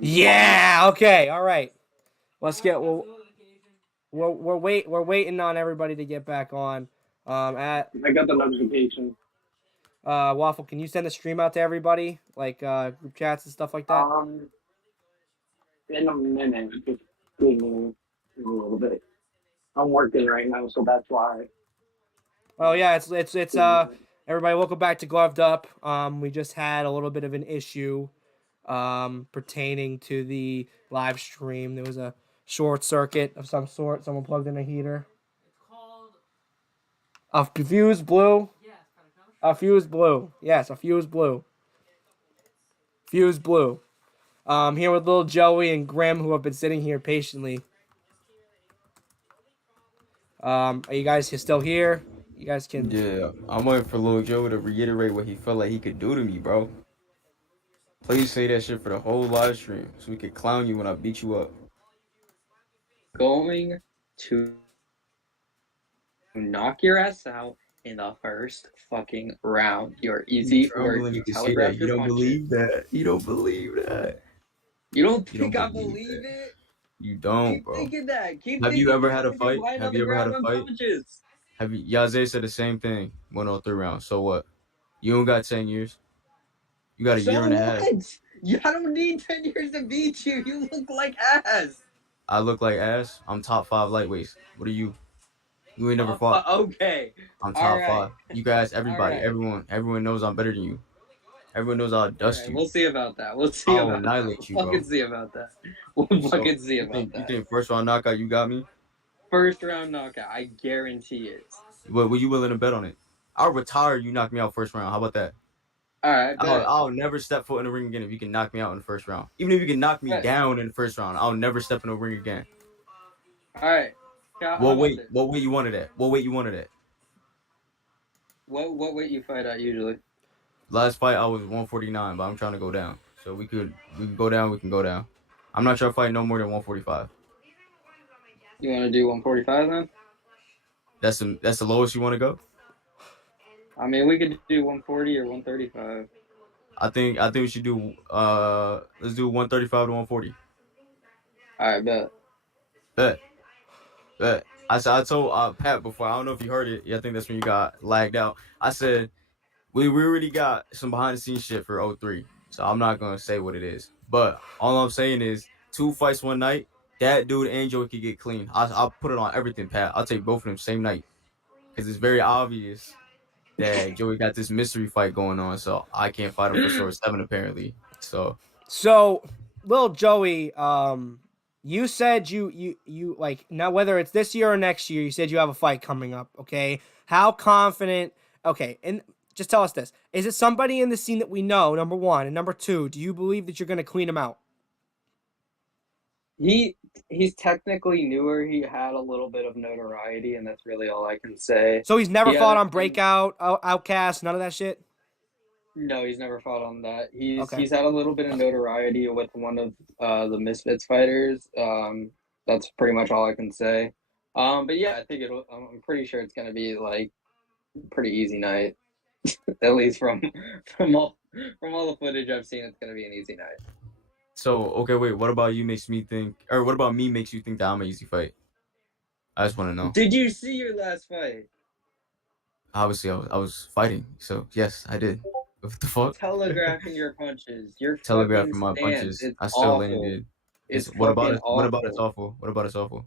Yeah. Okay. All right. Let's get. We're waiting on everybody to get back on. At I got the notification. Waffle, can you send the stream out to everybody, like group chats and stuff like that? Um, in a minute, just give me a little bit. I'm working right now, so that's why. Oh yeah, it's everybody. Welcome back to Gloved Up. We just had a little bit of an issue, pertaining to the live stream. There was a short circuit of some sort. Someone plugged in a heater. A fuse blue. A fuse blue. Yes, a fuse blue. Fuse blue. Here with little Joey and Grim, who have been sitting here patiently. Are you guys still here? You guys can. Yeah, I'm waiting for Lil Joe to reiterate what he felt like he could do to me, bro. Please say that shit for the whole live stream so we could clown you when I beat you up. Going to knock your ass out in the first fucking round. You're easy work. You telegraphed your punches. Believe that. You don't believe that. You don't You don't think I believe believe that. it? You don't, Keep bro. thinking that. Keep Have thinking you ever that had a if you're fight? lying Have on the you ever had ground a fight? unconscious. Have you? Yazzie said the same thing. 103 rounds. So what? You don't got 10 years. You got a So year and a half. what? I don't need 10 years to beat you. You look like ass. I look like ass. I'm top 5 lightweights. What are you? You ain't never fought. Okay. I'm All top right. 5. You guys, everybody, All right. everyone knows I'm better than you. Everyone knows I'll All dust right. you. We'll see about that. We'll see I'll about that. annihilate you, We'll bro. fucking see about that. We'll fucking see about You that. think first round knockout you got me? First round knockout. I guarantee it. What were you willing to bet on it? I'll retire. You knock me out first round. How about that? All right. I'll never step foot in the ring again if you can knock me out in the first round. Even if you can knock me down in the first round, I'll never step in the ring again. All right. What weight you wanted at? What weight you wanted at? What weight you fight at usually? Last fight I was 149, but I'm trying to go down. So we can go down. We can go down. I'm not trying to fight no more than 145. You want to do 145 then? That's the lowest you want to go? I mean, we could do 140 or 135. I think we should do let's do 135 to 140. All right, bet. Bet. I told Pat before. I don't know if you heard it. Yeah, I think that's when you got lagged out. I said we already got some behind the scenes shit for 03. So I'm not gonna say what it is. But all I'm saying is 2 fights one night. That dude and Joey could get clean. I'll put it on everything, Pat. I'll take both of them same night. Because it's very obvious that Joey got this mystery fight going on, so I can't fight him for sure 7 apparently. So little Joey, you said you like, now whether it's this year or next year, you said you have a fight coming up. Okay, how confident? Okay, and just tell us this: is it somebody in the scene that we know? Number one, and number two, do you believe that you're going to clean him out? He's technically newer. He had a little bit of notoriety, and that's really all I can say. So he's never fought on Breakout, Outcast, none of that shit? No, he's never fought on that. He's had a little bit of notoriety with one of the Misfits fighters. That's pretty much all I can say. But yeah, I think I'm pretty sure it's gonna be like a pretty easy night. At least from all the footage I've seen, it's gonna be an easy night. So okay, wait. What about you makes me think, or what about me makes you think that I'm an easy fight? I just want to know. Did you see your last fight? Obviously, I was fighting, so yes, I did. What the fuck? Telegraphing your punches. You're telegraphing my punches. I still landed. What about it? What about it's awful? What about it's awful?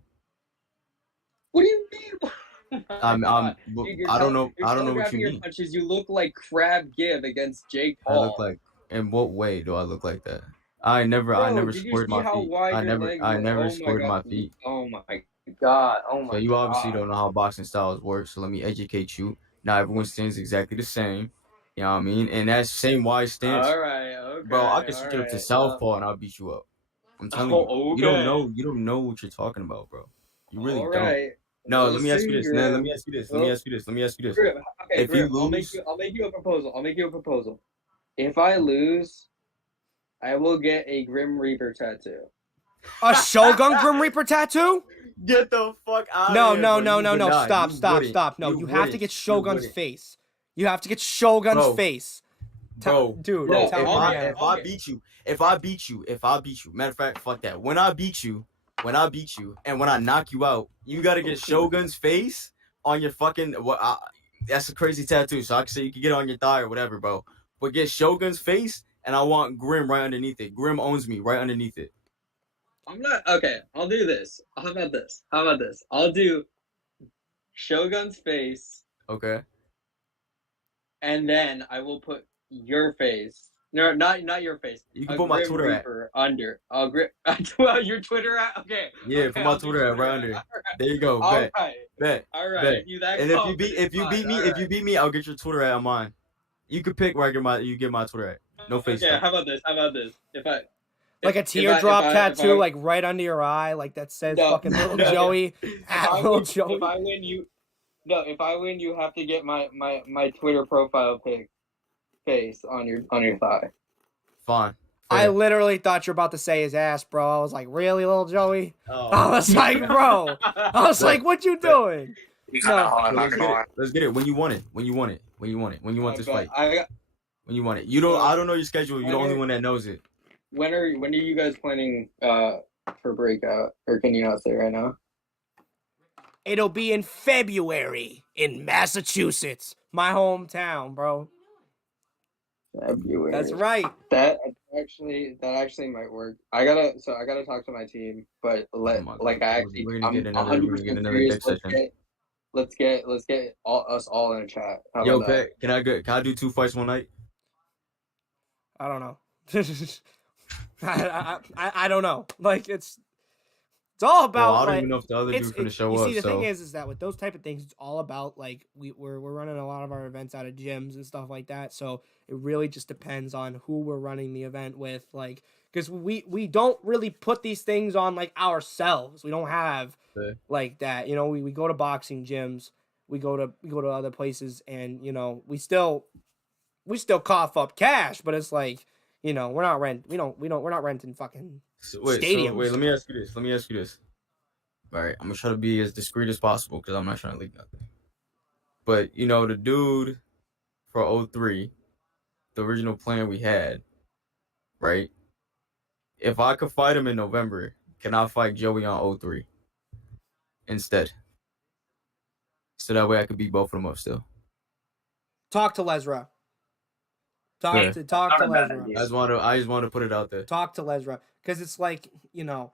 What do you mean? I don't know. I don't know what you mean. Punches. You look like Crab Give against Jake Paul. I look like. In what way do I look like that? I never squared my feet. I never squared my feet. Oh my god. Oh my god. So you obviously don't know how boxing styles work. So let me educate you. Now everyone stands exactly the same. You know what I mean? And that same wide stance. All right. Okay. Bro, I can switch it up to southpaw and I'll beat you up. I'm telling you. Okay. You don't know what you're talking about, bro. You really don't. Right. No, let me ask you this. Let me ask you this. Okay, if you lose, I'll make you a proposal. If I lose, I will get a Grim Reaper tattoo. A Shogun Grim Reaper tattoo? Get the fuck out of here. No. Stop. No, you have to get Shogun's face. You have to get Shogun's face. Bro, dude, bro, tell if me I again. if I beat you, if I beat you, matter of fact, fuck that. When I beat you, and when I knock you out, you gotta get Shogun's face on your fucking that's a crazy tattoo, so I can say you can get it on your thigh or whatever, bro. But get Shogun's face, and I want Grim right underneath it. Grim owns me right underneath it. I'm not okay. I'll do this. How about this? I'll do Shogun's face, Okay. and then I will put your face. No, not your face. You can A put my Grim Twitter at. Reaper under. A Grim. Well, your Twitter at. Okay. Yeah, Okay, put my I'll do Twitter at right under. All right. There you go. All Bet. right. Bet. All right. Bet. You that And confident? if you beat me, Fine, if you beat me, I'll get your Twitter at on mine. You can pick where you get my Twitter at. No face. Okay. How about this? If I Like a teardrop tattoo, like right under your eye, like that says No, fucking little no, Joey at little if Joey. I win, if I win, you have to get my Twitter profile face on your thigh. Fine. I literally thought you were about to say his ass, bro. I was like, really, little Joey? Oh. I was like, bro. I was like, what you doing? No. I'm not gonna lie. Let's get it. When you want it. When you want this fight. I When you want it. I don't know your schedule. You're the only one that knows it. when are you guys planning for breakout, or can you not say right now? It'll be in February in Massachusetts, my hometown, bro. February. That's right. That actually might work. I gotta talk to my team, but I'm 100% serious. Let's get us all in a chat. How Yo, about that? Pat, can I do 2 fights one night? I don't know. I don't know. Like it's all about. Well, I don't like, even know if the other dude's gonna show you up. see, the so. thing is that with those type of things, it's all about like we're running a lot of our events out of gyms and stuff like that. So it really just depends on who we're running the event with, like because we don't really put these things on like ourselves. We don't have like that. You know, we go to boxing gyms, we go to other places, and you know we still cough up cash, but it's like. You know, we're not renting fucking stadiums. Wait, let me ask you this. All right, I'm gonna try to be as discreet as possible because I'm not trying to leak nothing. But you know, the dude for 03, the original plan we had, right? If I could fight him in November, can I fight Joey on 03 instead? So that way I could beat both of them up still. Talk to Lesra. Talk to Lesra. I just want to put it out there. Talk to Lesra because it's like I know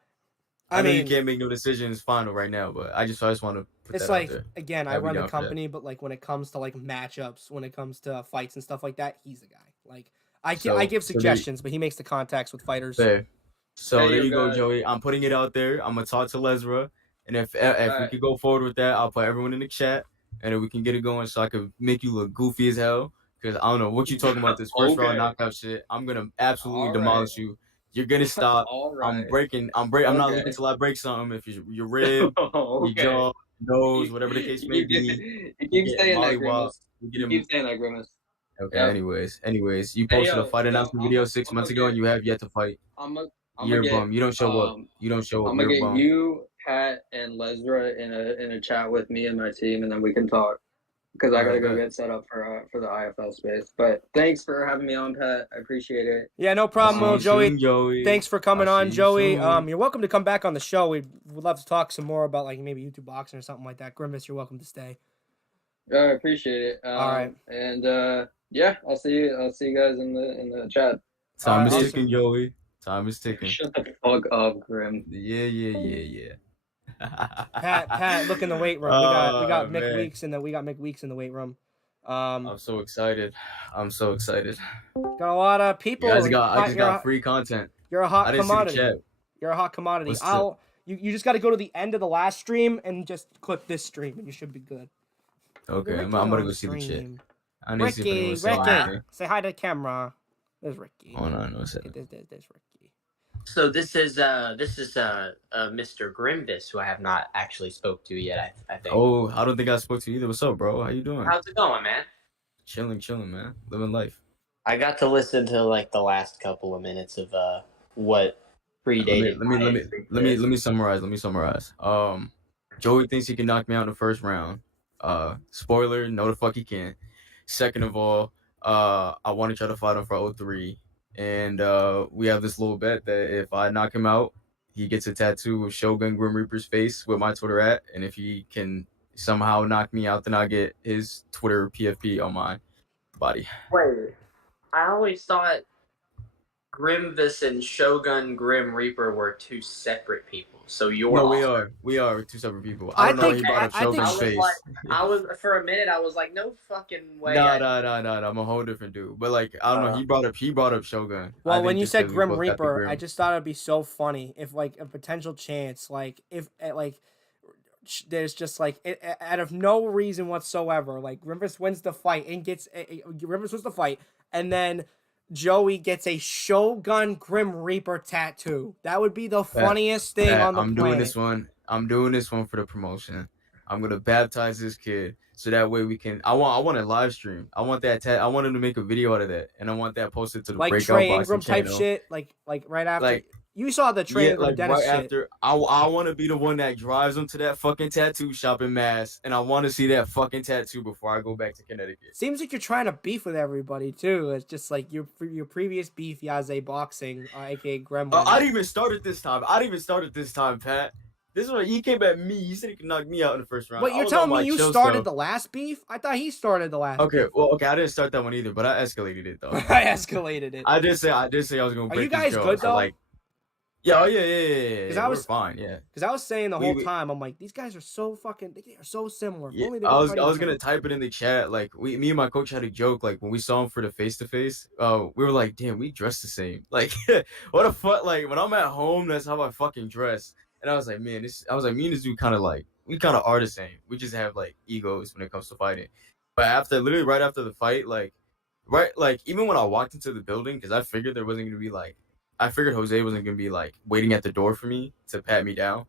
mean you can't make no decisions final right now, but I just want to put it's that like out there. again I run the company, but like when it comes to like matchups, when it comes to fights and stuff like that, he's the guy. Like I give suggestions, but he makes the contacts with fighters. Fair. So there you go, Joey. I'm putting it out there. I'm gonna talk to Lesra, and if we could go forward with that, I'll put everyone in the chat, and then we can get it going, so I could make you look goofy as hell. Because I don't know what you're talking about, this first round knockout shit. I'm going to absolutely demolish you. You're going to stop. I'm breaking. I'm not leaving until I break something. If your rib, your jaw, nose, whatever the case may be. You keep saying that, Grimace. You keep saying that, Grimace. Okay, anyways. You posted a fight announcement video 6 months ago, and you have yet to fight. You're a bum. You don't show up. You don't show up. I'm going to get you, Pat, and Lesra in a chat with me and my team, and then we can talk. Because I gotta go get set up for the IFL space. But thanks for having me on, Pat. I appreciate it. Yeah, no problem, little Joey. Joey. Thanks for coming on, Joey. You're welcome to come back on the show. We'd love to talk some more about like maybe YouTube boxing or something like that. Grimace, you're welcome to stay. I appreciate it. All right. And yeah, I'll see you guys in the chat. Time is ticking, Joey. Time is ticking. Shut the fuck up, Grim. Yeah. Pat, look in the weight room. We got Mick Weeks in the weight room. I'm so excited. Got a lot of people. I just got free content. You're a hot commodity. See the chat. You're a hot commodity. You just got to go to the end of the last stream and just click this stream, and you should be good. Okay, I'm gonna go see the chat. I need to see if Ricky, say hi to the camera. There's Ricky. Oh no, there's Ricky. So this is Mr. Grimbus, who I have not actually spoke to yet. I think. Oh, I don't think I spoke to you either. What's up, bro? How you doing? How's it going, man? Chilling, man. Living life. I got to listen to like the last couple of minutes of what predated. Let me summarize. Joey thinks he can knock me out in the first round. Spoiler, no the fuck he can't. Second of all, I want to try to fight him for O3, and we have this little bet that if I knock him out, he gets a tattoo of Shogun Grim Reaper's face with my Twitter at, and if he can somehow knock me out, then I get his Twitter PFP on my body. Wait, I always thought Grimvis and Shogun Grim Reaper were two separate people. So you're No, also... we are two separate people. I don't know. He brought up Shogun's face. I was for a minute. I was like, no fucking way. No. I'm a whole different dude. But like, I don't know. He brought up Shogun. Well, when you said Grim Reaper, I just thought it'd be so funny if like a potential chance, like if like there's just like out of no reason whatsoever, like Grimbus wins the fight and gets Grimbus wins the fight, and then Joey gets a Shogun Grim Reaper tattoo. That would be the funniest thing on the planet. I'm doing this one for the promotion. I'm gonna baptize this kid so that way we can. I want a live stream. I want that. I want him to make a video out of that, and I want that posted to the like breakout Trey boxing Ingram type channel. shit. Like right after you saw the Trey Ingram Dennis right shit. after. I want to be the one that drives him to that fucking tattoo shop in Mass, and I want to see that fucking tattoo before I go back to Connecticut. Seems like you're trying to beef with everybody too. It's just like your previous beef, Yaze Boxing, aka Gremlin. I didn't even start it this time. Pat. This is when he came at me. He said he could knock me out in the first round. But you're telling me you started the last beef? I thought he started the last beef. Okay, I didn't start that one either, but I escalated it though. I escalated it. I did say I was gonna break. Are you guys this good though? Like, yeah. We're fine, yeah. Because I was saying the whole time, I'm like, these guys are so fucking, they are so similar. Yeah, I was gonna type it in the chat. Like, me and my coach had a joke. Like when we saw him for the face to face, we were like, damn, we dress the same. Like, what a fuck. Like when I'm at home, that's how I fucking dress. And I was like, man, me and this dude kind of like, we kind of are the same. We just have like egos when it comes to fighting. But literally right after the fight, like even when I walked into the building, because I figured there wasn't gonna be like, I figured Jose wasn't gonna be like waiting at the door for me to pat me down.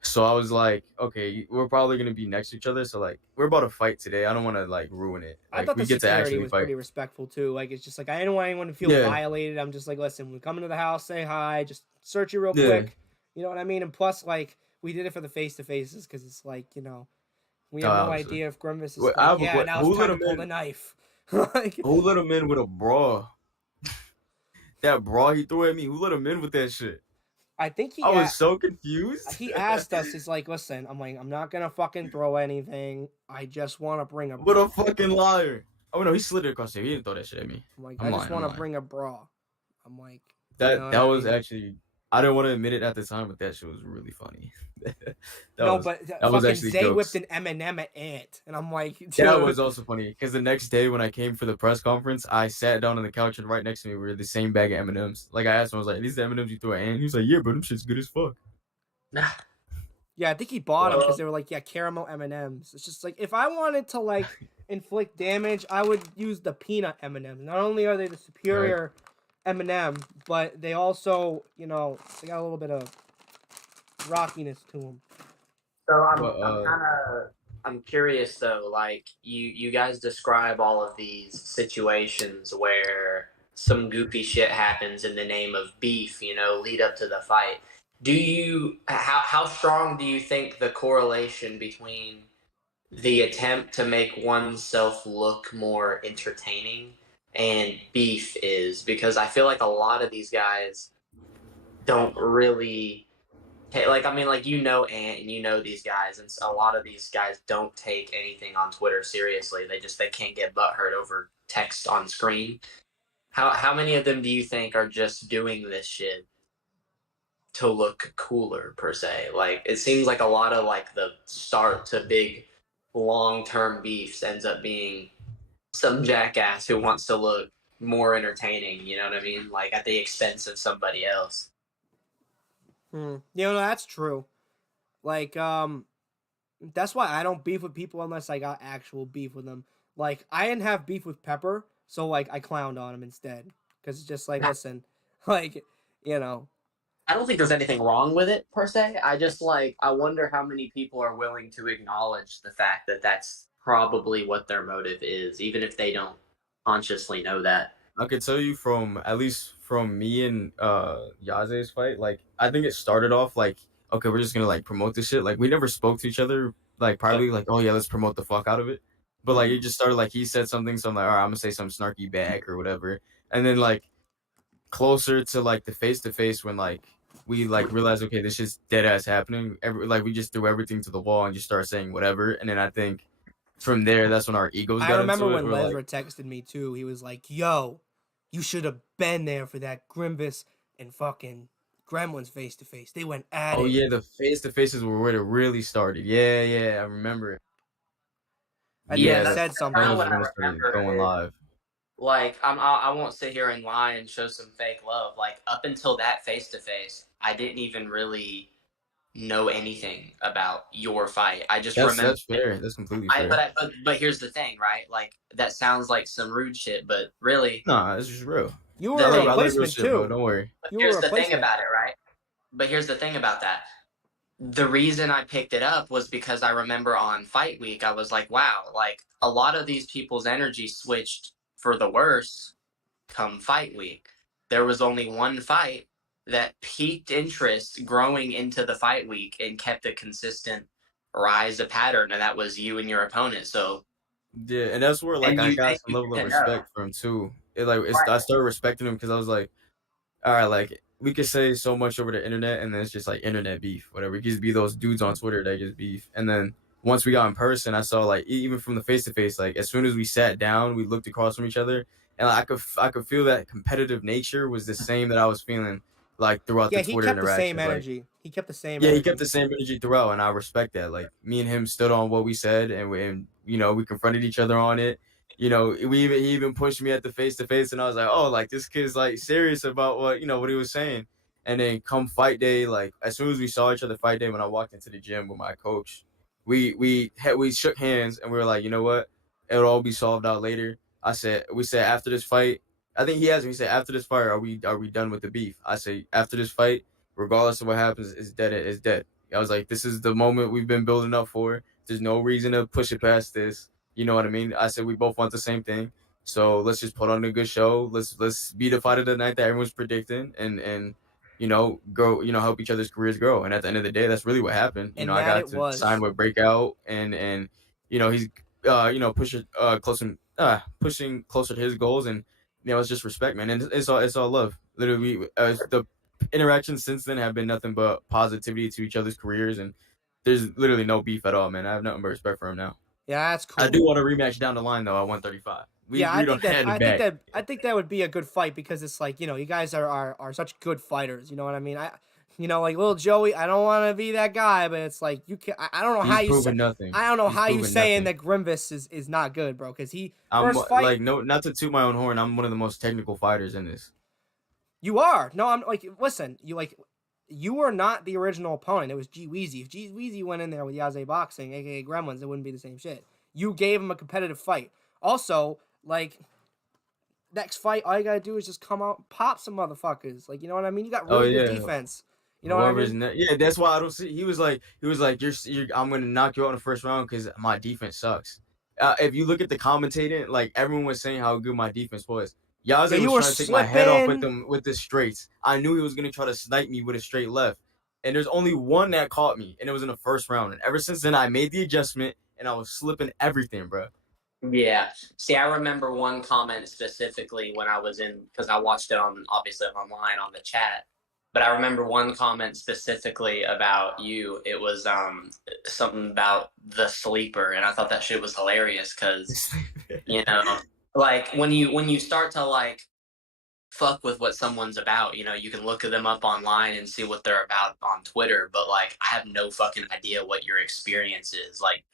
So I was like, okay, we're probably gonna be next to each other. So like, we're about to fight today. I don't want to like ruin it. Like, I thought we the get to security actually was fight. pretty respectful too. Like it's just like I didn't want anyone to feel violated. I'm just like, listen, we come into the house, say hi, just search you real quick. You know what I mean? And plus, like, we did it for the face to faces because it's like, you know, we have no idea if Grimace is like, now it's time to pull the knife. Like, who let him in with a bra? That bra he threw at me. Who let him in with that shit? I think I was so confused. He asked us, he's like, listen, I'm like, I'm not gonna fucking throw anything. I just want to bring a bra. What a fucking liar. Oh no, he slid it across there. He didn't throw that shit at me. I'm like, I just want to bring a bra. I'm like, that was actually, I didn't want to admit it at the time, but that shit was really funny. that was actually Zay whipped an M&M at Ant, and I'm like, dude. That was also funny because the next day when I came for the press conference, I sat down on the couch and right next to me were the same bag of M&Ms. Like I asked him, I was like, "These M&Ms you threw at Ant?" He was like, "Yeah, but them shit's good as fuck." Yeah, I think he bought them because they were like, yeah, caramel M&Ms. It's just like if I wanted to like inflict damage, I would use the peanut M&Ms. Not only are they the superior M&M, but they also, you know, they got a little bit of rockiness to them. So I'm curious though. Like you guys describe all of these situations where some goofy shit happens in the name of beef. You know, lead up to the fight. How strong do you think the correlation between the attempt to make oneself look more entertaining and beef is? Because I feel like a lot of these guys don't really like, I mean, like, you know, Ant and you know these guys, and a lot of these guys don't take anything on Twitter seriously. They can't get butthurt over text on screen. How many of them do you think are just doing this shit to look cooler, per se? Like, it seems like a lot of like the start to big long-term beefs ends up being some jackass who wants to look more entertaining, you know what I mean? Like at the expense of somebody else. You know, that's true. Like, that's why I don't beef with people unless I got actual beef with them. Like, I didn't have beef with Pepper, so like I clowned on him instead. Because it's just like, listen, like, you know. I don't think there's anything wrong with it, per se. I just, like, I wonder how many people are willing to acknowledge the fact that that's probably what their motive is, even if they don't consciously know that. I could tell you at least from me and Yaze's fight, like, I think it started off like, okay, we're just gonna like promote this shit. Like, we never spoke to each other, like, privately, like, oh yeah, let's promote the fuck out of it. But like it just started like he said something, so I'm like, all right, I'm gonna say something snarky back or whatever. And then like closer to like the face to face when like we like realized, okay, this is dead ass happening. Like we just threw everything to the wall and just started saying whatever. And then I think from there, that's when our egos I got remember into it. when We're like, Lesra texted me too. He was like, "Yo, you should have been there for that Grimbus and fucking Gremlins face to face. They went at oh it." yeah, the face to faces were where it really started. Yeah, yeah, I remember it. And then Yeah, he Yeah, that's said kind of something. Gremlins what was I when it started remember. going live. Like I won't sit here and lie and show some fake love. Like up until that face to face, I didn't even really know anything about your fight. I just remember That's fair. That's completely I fair. but here's the thing, right? Like that sounds like some rude shit, but really Nah, it's just real. You the were a thing I like real replacement shit, bro. too. Don't worry. but You were here's a the thing replacement. about it, right? But here's the thing about that. The reason I picked it up was because I remember on fight week I was like, wow, like a lot of these people's energy switched for the worse come fight week. There was only one fight that piqued interest growing into the fight week and kept a consistent rise of pattern, and that was you and your opponent. So, Yeah, and that's where like and I you got some you level of get to know, respect from too. It like I right? started respecting him because I was like, all right, like we could say so much over the internet, and then it's just like internet beef, whatever. It just be those dudes on Twitter that just beef, and then once we got in person, I saw like even from the face to face, like as soon as we sat down, we looked across from each other, and like, I could feel that competitive nature was the same that I was feeling like throughout Yeah, the he Twitter kept the same interactions, like. energy. He kept the same Yeah, he kept energy. the same energy throughout, and I respect that. Like me and him stood on what we said, and you know we confronted each other on it. You know, he even pushed me at the face to face, and I was like, oh, like this kid's like serious about what he was saying. And then come fight day, like as soon as we saw each other fight day, when I walked into the gym with my coach, we shook hands and we were like, you know what, it'll all be solved out later. We said after this fight, I think he asked me, he said after this fight, are we done with the beef? I say after this fight regardless of what happens, it's dead. It's dead. I was like, this is the moment we've been building up for. There's no reason to push it past this. You know what I mean? I said we both want the same thing. So let's just put on a good show. Let's be the fight of the night that everyone's predicting and grow, help each other's careers grow. And at the end of the day, that's really what happened. And I that got it to sign was. with Breakout and he's pushing closer pushing closer to his goals and it's just respect, man. And it's all love. Literally, the interactions since then have been nothing but positivity to each other's careers, and there's literally no beef at all, man. I have nothing but respect for him now. Yeah, that's I do cool. want a rematch down the line though at 135. We Yeah, I agreed on think that head I and think back. that I think that would be a good fight because it's like, you guys are such good fighters. You know what I mean? Like little Joey, I don't want to be that guy, but it's like you can. I don't know how He's you say. proven nothing. I don't know He's how you proven saying nothing. that Grimbus is not good, bro. Because he I'm first fight. like no, not to toot my own horn. I'm one of the most technical fighters in this. You are. No, I'm like, listen, you were not the original opponent. It was G Weezy. If G Weezy went in there with Yaze Boxing, aka Gremlins, it wouldn't be the same shit. You gave him a competitive fight. Also, like, next fight, all you gotta do is just come out, pop some motherfuckers. Like, you know what I mean? You got Oh really good yeah, defense. You know what I whoever's mean? yeah, that's why I don't see. He was like, you're I'm gonna knock you out in the first round because my defense sucks. If you look at the commentating, like everyone was saying how good my defense was. Yeah, Yaze you was were trying to take my head off slipping. with the straights. I knew he was gonna try to snipe me with a straight left, and there's only one that caught me, and it was in the first round. And ever since then, I made the adjustment, and I was slipping everything, bro. Yeah. See, I remember one comment specifically when I was in because I watched it on obviously online on the chat. But I remember one comment specifically about you. It was something about the sleeper, and I thought that shit was hilarious because like when you start to like fuck with what someone's about, you can look them up online and see what they're about on Twitter. But like, I have no fucking idea what your experience is. Like,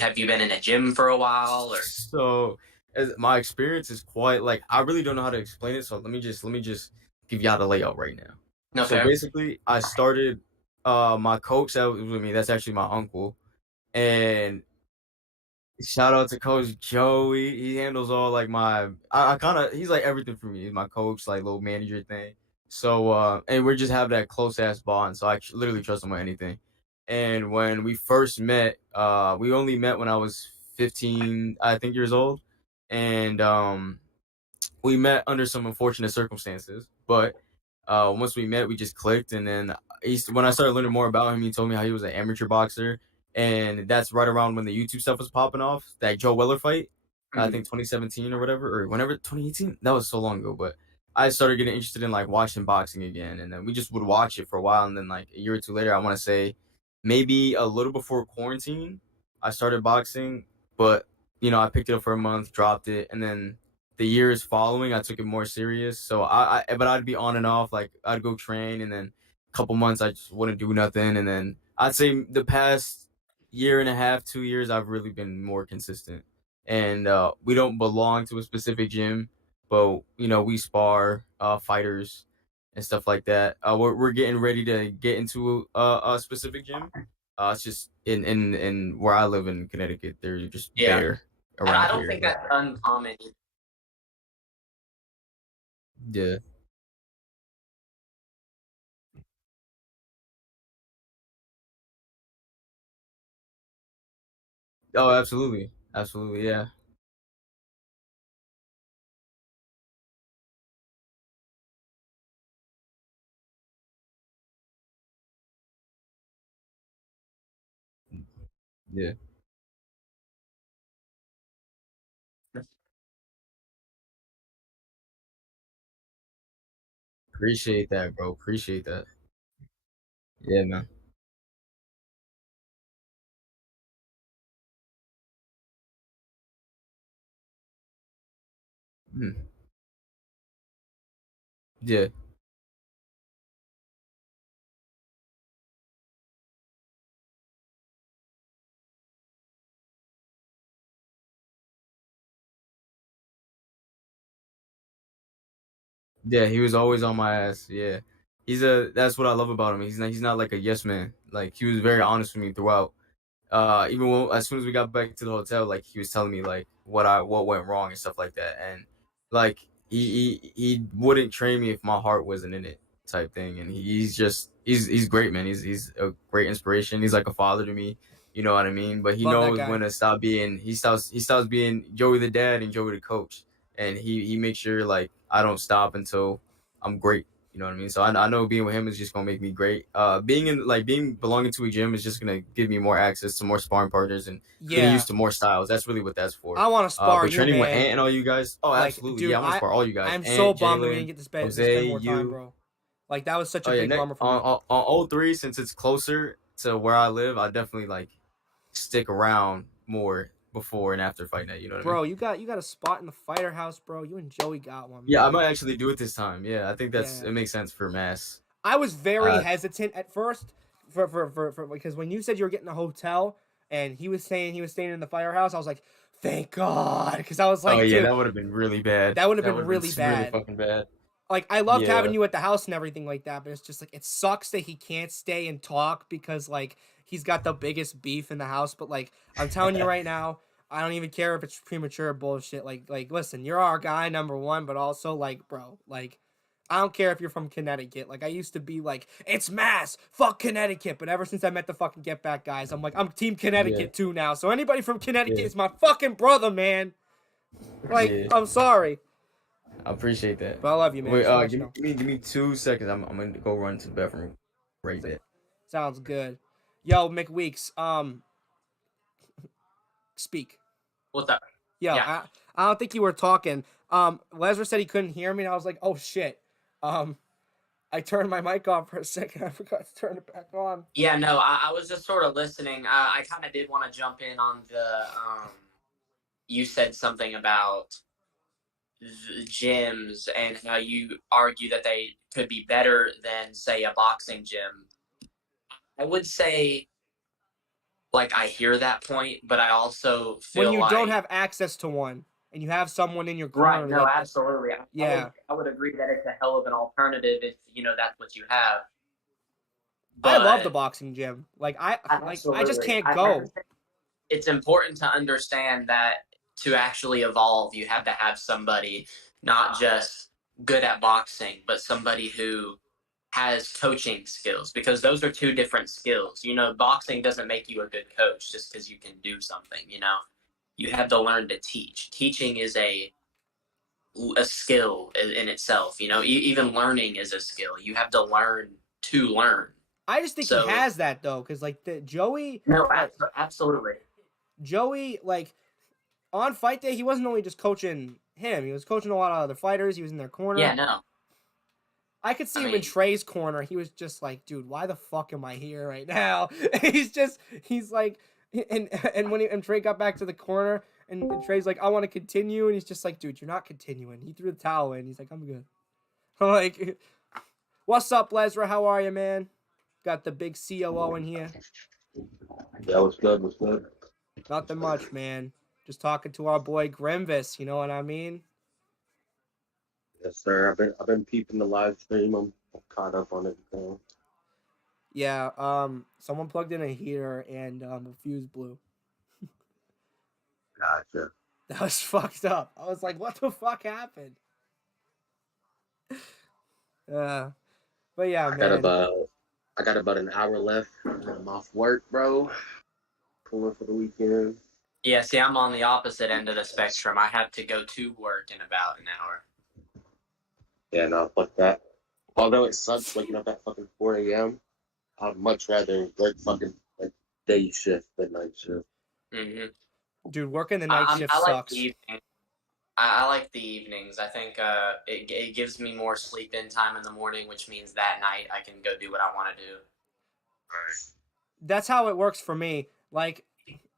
have you been in a gym for a while or? So my experience is quite like I really don't know how to explain it. So let me just give y'all the layout right now. No So fair. basically, I started my coach that was with me. That's actually my uncle, and shout out to Coach Joey. He handles all like I kind of he's like everything for me. He's my coach, like little manager thing. So and we just have that close ass bond. So I literally trust him with anything. And when we first met, we only met when I was 15, I think years old, and we met under some unfortunate circumstances. But once we met, we just clicked. And then when I started learning more about him, he told me how he was an amateur boxer and that's right around when the YouTube stuff was popping off. That Joe Weller fight, I think 2017 or whatever, or whenever 2018. That was so long ago, but I started getting interested in like watching boxing again, and then we just would watch it for a while, and then like a year or two later, I want to say maybe a little before quarantine, I started boxing, but I picked it up for a month, dropped it, and then the years following, I took it more serious. So but I'd be on and off. Like I'd go train, and then a couple months I just wouldn't do nothing, and then I'd say the past year and a half, 2 years, I've really been more consistent. And we don't belong to a specific gym, but we spar fighters and stuff like that. We're getting ready to get into a specific gym. It's just in where I live in Connecticut. They're just bare And I around don't here. think that's uncommon. Yeah. Oh, absolutely. Absolutely. Yeah. Yeah. Appreciate that, bro. Appreciate that. Yeah, man. Mhm. Yeah. Yeah, he was always on my ass. Yeah. That's what I love about him. He's not like a yes man. Like he was very honest with me throughout. Even as soon as we got back to the hotel, like he was telling me like what went wrong and stuff like that, and like he wouldn't train me if my heart wasn't in it, type thing. And he's great, man. He's a great inspiration. He's like a father to me. You know what I mean? But he Love that knows guy. when to stop being he stops being Joey the dad and Joey the coach, and he makes sure like I don't stop until I'm great. You know what I mean? So I know being with him is just gonna make me great. Being belonging to a gym is just gonna give me more access to more sparring partners and getting Yeah, used to more styles. That's really what that's for. I want to spar But you, training with man. Ant and all you guys, oh Like, absolutely, dude, yeah, I want to spar all you guys. I'm so Ant, bummed that we didn't Jalen, get to spend Jose, more time, you. bro. Like that was such a Oh yeah, big bummer for me, on 03, since it's closer to where I live, I definitely like stick around more before and after fight night. You know what I mean? bro. You got a spot in the fighter house, bro. You and Joey got one, Yeah, I man. might actually do it this time. Yeah, I think Yeah, it makes sense for mass. I was very Uh, hesitant at first for because when you said you were getting a hotel and he was saying he was staying in the firehouse, I was like, thank God, because I was oh like, yeah, dude, that would have been really bad. that would have That been would have been really really bad. fucking bad. Like I loved having Yeah. you at the house and everything like that, but it's just like it sucks that he can't stay and talk because like he's got the biggest beef in the house. But like I'm telling you right now, I don't even care if it's premature bullshit. Like listen, you're our guy number one, but also like bro, like I don't care if you're from Connecticut. Like I used to be like it's Mass, fuck Connecticut, but ever since I met the fucking Get Back guys, I'm like I'm Team Yeah. Connecticut too now. So anybody from Connecticut Yeah. is my fucking brother, man. Like Yeah. I'm sorry, I appreciate that. but I love you, man. Wait, Just to let you give me know. give me 2 seconds. I'm gonna go run to the bathroom right there. Sounds good. Yo, McWeeks, speak. What's up? Yo, Yeah. I don't think you were talking. Lesnar said he couldn't hear me, and I was like, oh shit. Um, I turned my mic off for a second. I forgot to turn it back on. Yeah, no, I was just sort of listening. I kind of did want to jump in on you said something about the gyms and how you argue that they could be better than, say, a boxing gym. I would say, like, I hear that point, but I also When feel you don't like, have access to one, and you have someone in your right, corner no, that, absolutely. yeah, I would agree that it's a hell of an alternative if, that's what you have. I love the But boxing gym. I just absolutely. can't I go. think it's important to understand that to actually evolve, you have to have somebody not just good at boxing, but somebody who has coaching skills, because those are two different skills. Boxing doesn't make you a good coach just because you can do something. You have to learn to teach. Teaching is a skill in itself. Even learning is a skill. You have to learn to learn. I just think he So has that though, because like Joey, no, like absolutely. Joey, like on fight day, he wasn't only just coaching him; he was coaching a lot of other fighters. He was in their corner. Yeah, no. I could see I him in mean, Trey's corner. He was just like, dude, why the fuck am I here right now? He's like, and when Trey got back to the corner, and Trey's like, I want to continue, and he's just like, dude, you're not continuing. He threw the towel in. He's like, I'm good. I'm like, what's up, Lesra? How are you, man? Got the big COO in here. Yeah, what's good? What's good? Nothing much, man. Just talking to our boy Grimvis. You know what I mean? Yes, sir. I've been peeping the live stream. I'm caught up on it. Yeah. Someone plugged in a heater and a fuse blew. Gotcha. That was fucked up. I was like, what the fuck happened? But yeah, man. I got about an hour left. I'm off work, bro. Pulling for the weekend. yeah, see, I'm on the opposite end of the spectrum. I have to go to work in about an hour. Yeah, no, fuck that. Although it sucks waking up at fucking 4 a.m., I'd much rather work fucking like day shift than night shift. Mm-hmm. Dude, working the night shift I like sucks. the evening. I like the evenings. I think it gives me more sleep in time in the morning, which means that night I can go do what I want to do. That's how it works for me. Like,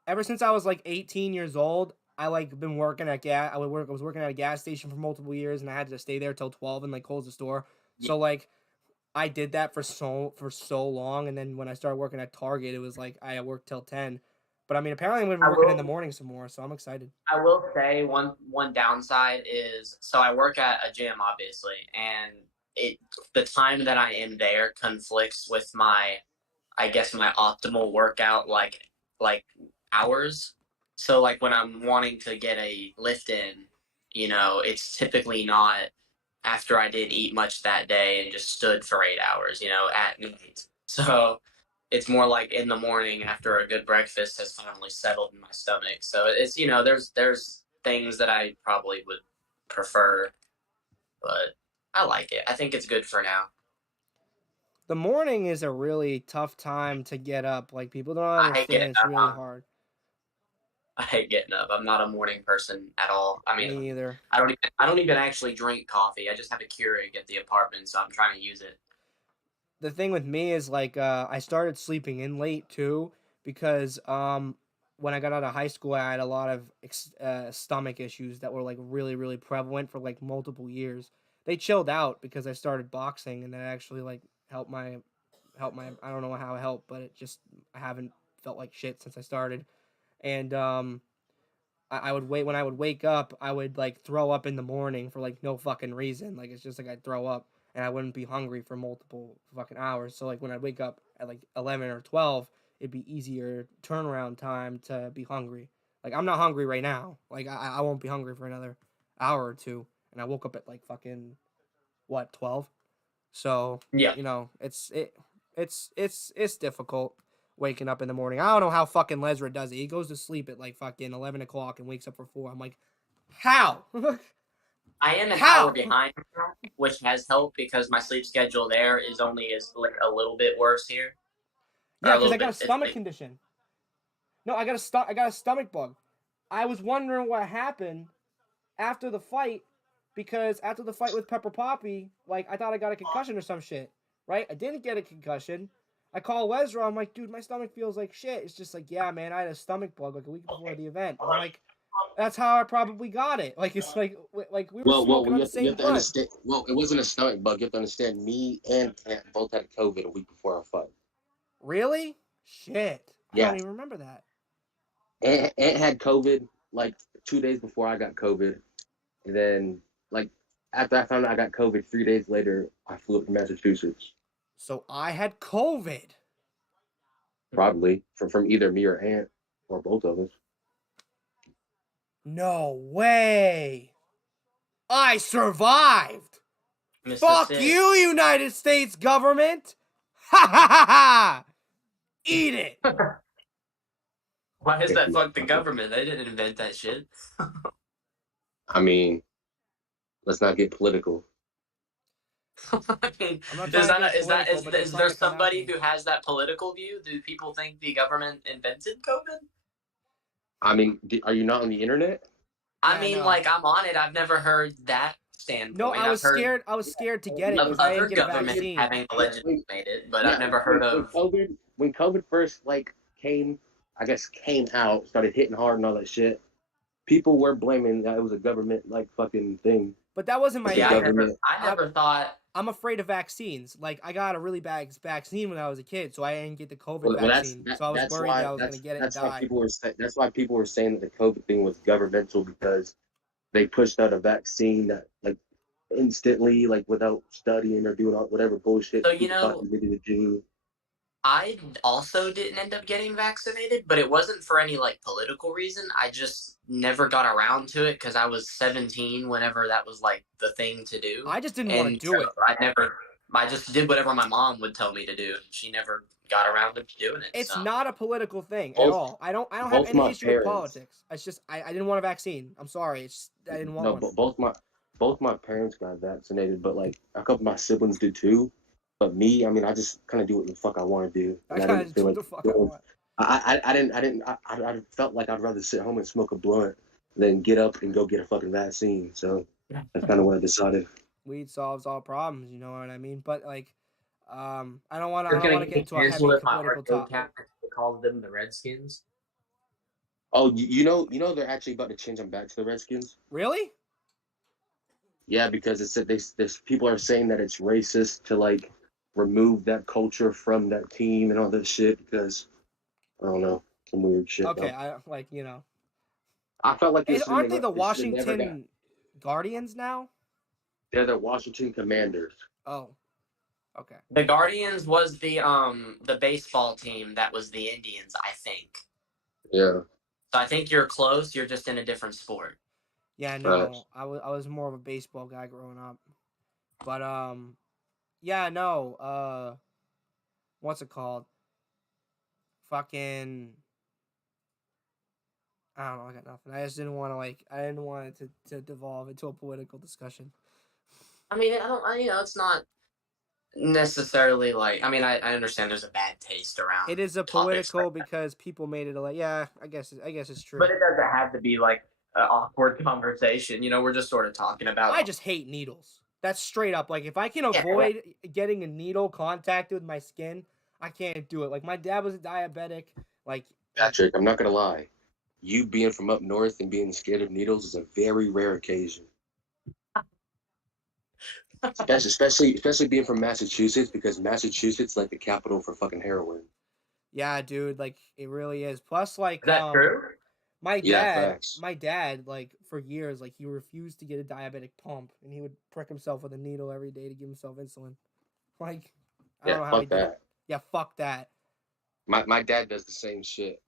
ever since I was like 18 years old, I like been working at gas. I was working at a gas station for multiple years, and I had to stay there till 12 and like close the store. Yeah. So like, I did that for so long, and then when I started working at Target, it was like I worked till 10. But I mean, apparently I'm gonna be working in the morning some more, so I'm excited. I will say one downside is, so I work at a gym, obviously, and the time that I am there conflicts with my optimal workout like hours. So like when I'm wanting to get a lift in, it's typically not after I didn't eat much that day and just stood for 8 hours, at night. So it's more like in the morning after a good breakfast has finally settled in my stomach. So it's there's things that I probably would prefer, but I like it. I think it's good for now. The morning is a really tough time to get up. Like, people don't I hate getting understand. It's up. really hard. I hate getting up. I'm not a morning person at all. I mean, Me either. I don't even actually drink coffee. I just have a Keurig at the apartment, so I'm trying to use it. The thing with me is like I started sleeping in late too because when I got out of high school I had a lot of stomach issues that were like really prevalent for like multiple years. They chilled out because I started boxing, and that actually like helped my I don't know how it helped, but it just I haven't felt like shit since I started. And I would wait when I would wake up, I would like throw up in the morning for like no fucking reason. Like, it's just like I'd throw up and I wouldn't be hungry for multiple fucking hours. So like when I'd wake up at like 11 or 12, it'd be easier turnaround time to be hungry. Like, I'm not hungry right now. Like, I won't be hungry for another hour or two. And I woke up at like fucking what, 12? So, Yeah. it's difficult waking up in the morning. I don't know how fucking Lesra does it. He goes to sleep at like fucking 11 o'clock and wakes up for 4. I'm like, how? I am an hour behind, which has helped because my sleep schedule there is only like a little bit worse here. Yeah, because I got a stomach condition. No, I got a stomach bug. I was wondering what happened after the fight, because after the fight with Pepper Poppy, like, I thought I got a concussion or some shit, right? I didn't get a concussion. I call Lesra. I'm like, dude, my stomach feels like shit. It's just like, yeah, man, I had a stomach bug like a week before the event. I'm like, that's how I probably got it. Like, it's like we were smoking on the same blunt. Well, it wasn't a stomach bug. You have to understand, me and Ant both had COVID a week before our fight. Really? Shit. I don't even remember that. Ant had COVID like 2 days before I got COVID. And then, like, after I found out I got COVID, 3 days later, I flew up to Massachusetts. So I had COVID. Probably from either me or Ant, or both of us. No way. I survived. Mr. Fuck Sid. you, United States government. Ha ha ha ha. Eat it. Why is that fuck the government? They didn't invent that shit. I mean, let's not get political. I mean, I'm not trying to get political, but they're is trying there to come at somebody me. who has that political view? Do people think the government invented COVID? I mean, are you not on the internet? I Yeah, I mean, know. like I'm on it. I've never heard that No, standpoint. I was I've heard scared. I was scared to get it of because I other didn't get a governments vaccine. having allegedly made it, but I've Yeah, never heard of. when COVID first like came, I guess came out, started hitting hard and all that shit. People were blaming that it was a government like fucking thing. But that wasn't my The Yeah, thing. government. I never thought. I'm afraid of vaccines. Like I got a really bad vaccine when I was a kid, so I didn't get the COVID Well, vaccine. So I was that's worried that why I was gonna get it and that's why die. people were that's why people were saying that the COVID thing was governmental because they pushed out a vaccine that like instantly, like without studying or doing all, whatever bullshit So people thought you needed to do. I also didn't end up getting vaccinated, but it wasn't for any like political reason. I just never got around to it because I was 17 whenever that was like the thing to do. I just didn't want to And do it. I just did whatever my mom would tell me to do. She never got around to doing it. It's So. not a political thing at Both all. I don't have both any my issue with parents. politics. It's just I didn't want a vaccine. I'm sorry. It's just, I didn't want No, one. but both my parents got vaccinated, but like a couple of my siblings did too. But me, I mean, I just kind of do what the fuck I want to do. I And I kind didn't of feel do what like the fuck I want. I felt like I'd rather sit home and smoke a blunt than get up and go get a fucking vaccine. So that's kind of what I decided. Weed solves all problems. You know what I mean? But like, I don't want You're to gonna get get into a canceled heavy if my political arcade talk. cat called them the Redskins. Oh, you know they're actually about to change them back to the Redskins. Really? Yeah, because it's this people are saying that it's racist to like remove that culture from that team and all that shit because I don't know some weird shit. Okay, Though. I like I felt like Aren't they the it should have never got. Washington Guardians now? They're the Washington Commanders. Oh, okay. The Guardians was the baseball team that was the Indians, I think. Yeah. So I think you're close. You're just in a different sport. Yeah, no, I was more of a baseball guy growing up, but yeah, no, what's it called? Fucking, I don't know. I got nothing. I just didn't want to I didn't want it to devolve into a political discussion. I mean, it's not necessarily like. I mean, I understand there's a bad taste around. It is a political like because people made it like, yeah, I guess it's true. But it doesn't have to be like an awkward conversation. We're just sort of talking about. I just hate needles. That's straight up. Like, if I can avoid getting a needle contacted with my skin, I can't do it. Like, my dad was a diabetic. Like, Patrick, I'm not gonna lie. You being from up north and being scared of needles is a very rare occasion. especially being from Massachusetts because Massachusetts like the capital for fucking heroin. Yeah, dude. Like, it really is. Plus, like, is that true? My dad, like for years, like he refused to get a diabetic pump, and he would prick himself with a needle every day to give himself insulin. Like, I don't know how he did it. Yeah, fuck that. My dad does the same shit.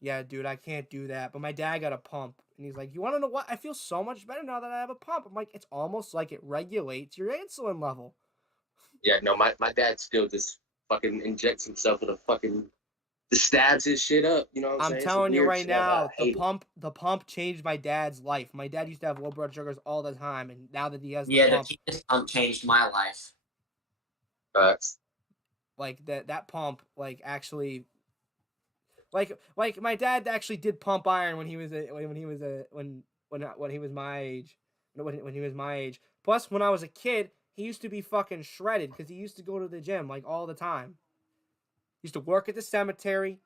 Yeah, dude, I can't do that. But my dad got a pump, and he's like, "You want to know what? I feel so much better now that I have a pump." I'm like, "It's almost like it regulates your insulin level." Yeah, no, my dad still just fucking injects himself with a fucking. Stabs his shit up, you know what I'm saying? I'm telling you right now, the pump changed my dad's life. My dad used to have low blood sugars all the time, and now that he has the pump, the pump changed my life. Like that pump, like actually, like my dad actually did pump iron when he was my age, when he was my age. Plus, when I was a kid, he used to be fucking shredded because he used to go to the gym like all the time. Used to work at the cemetery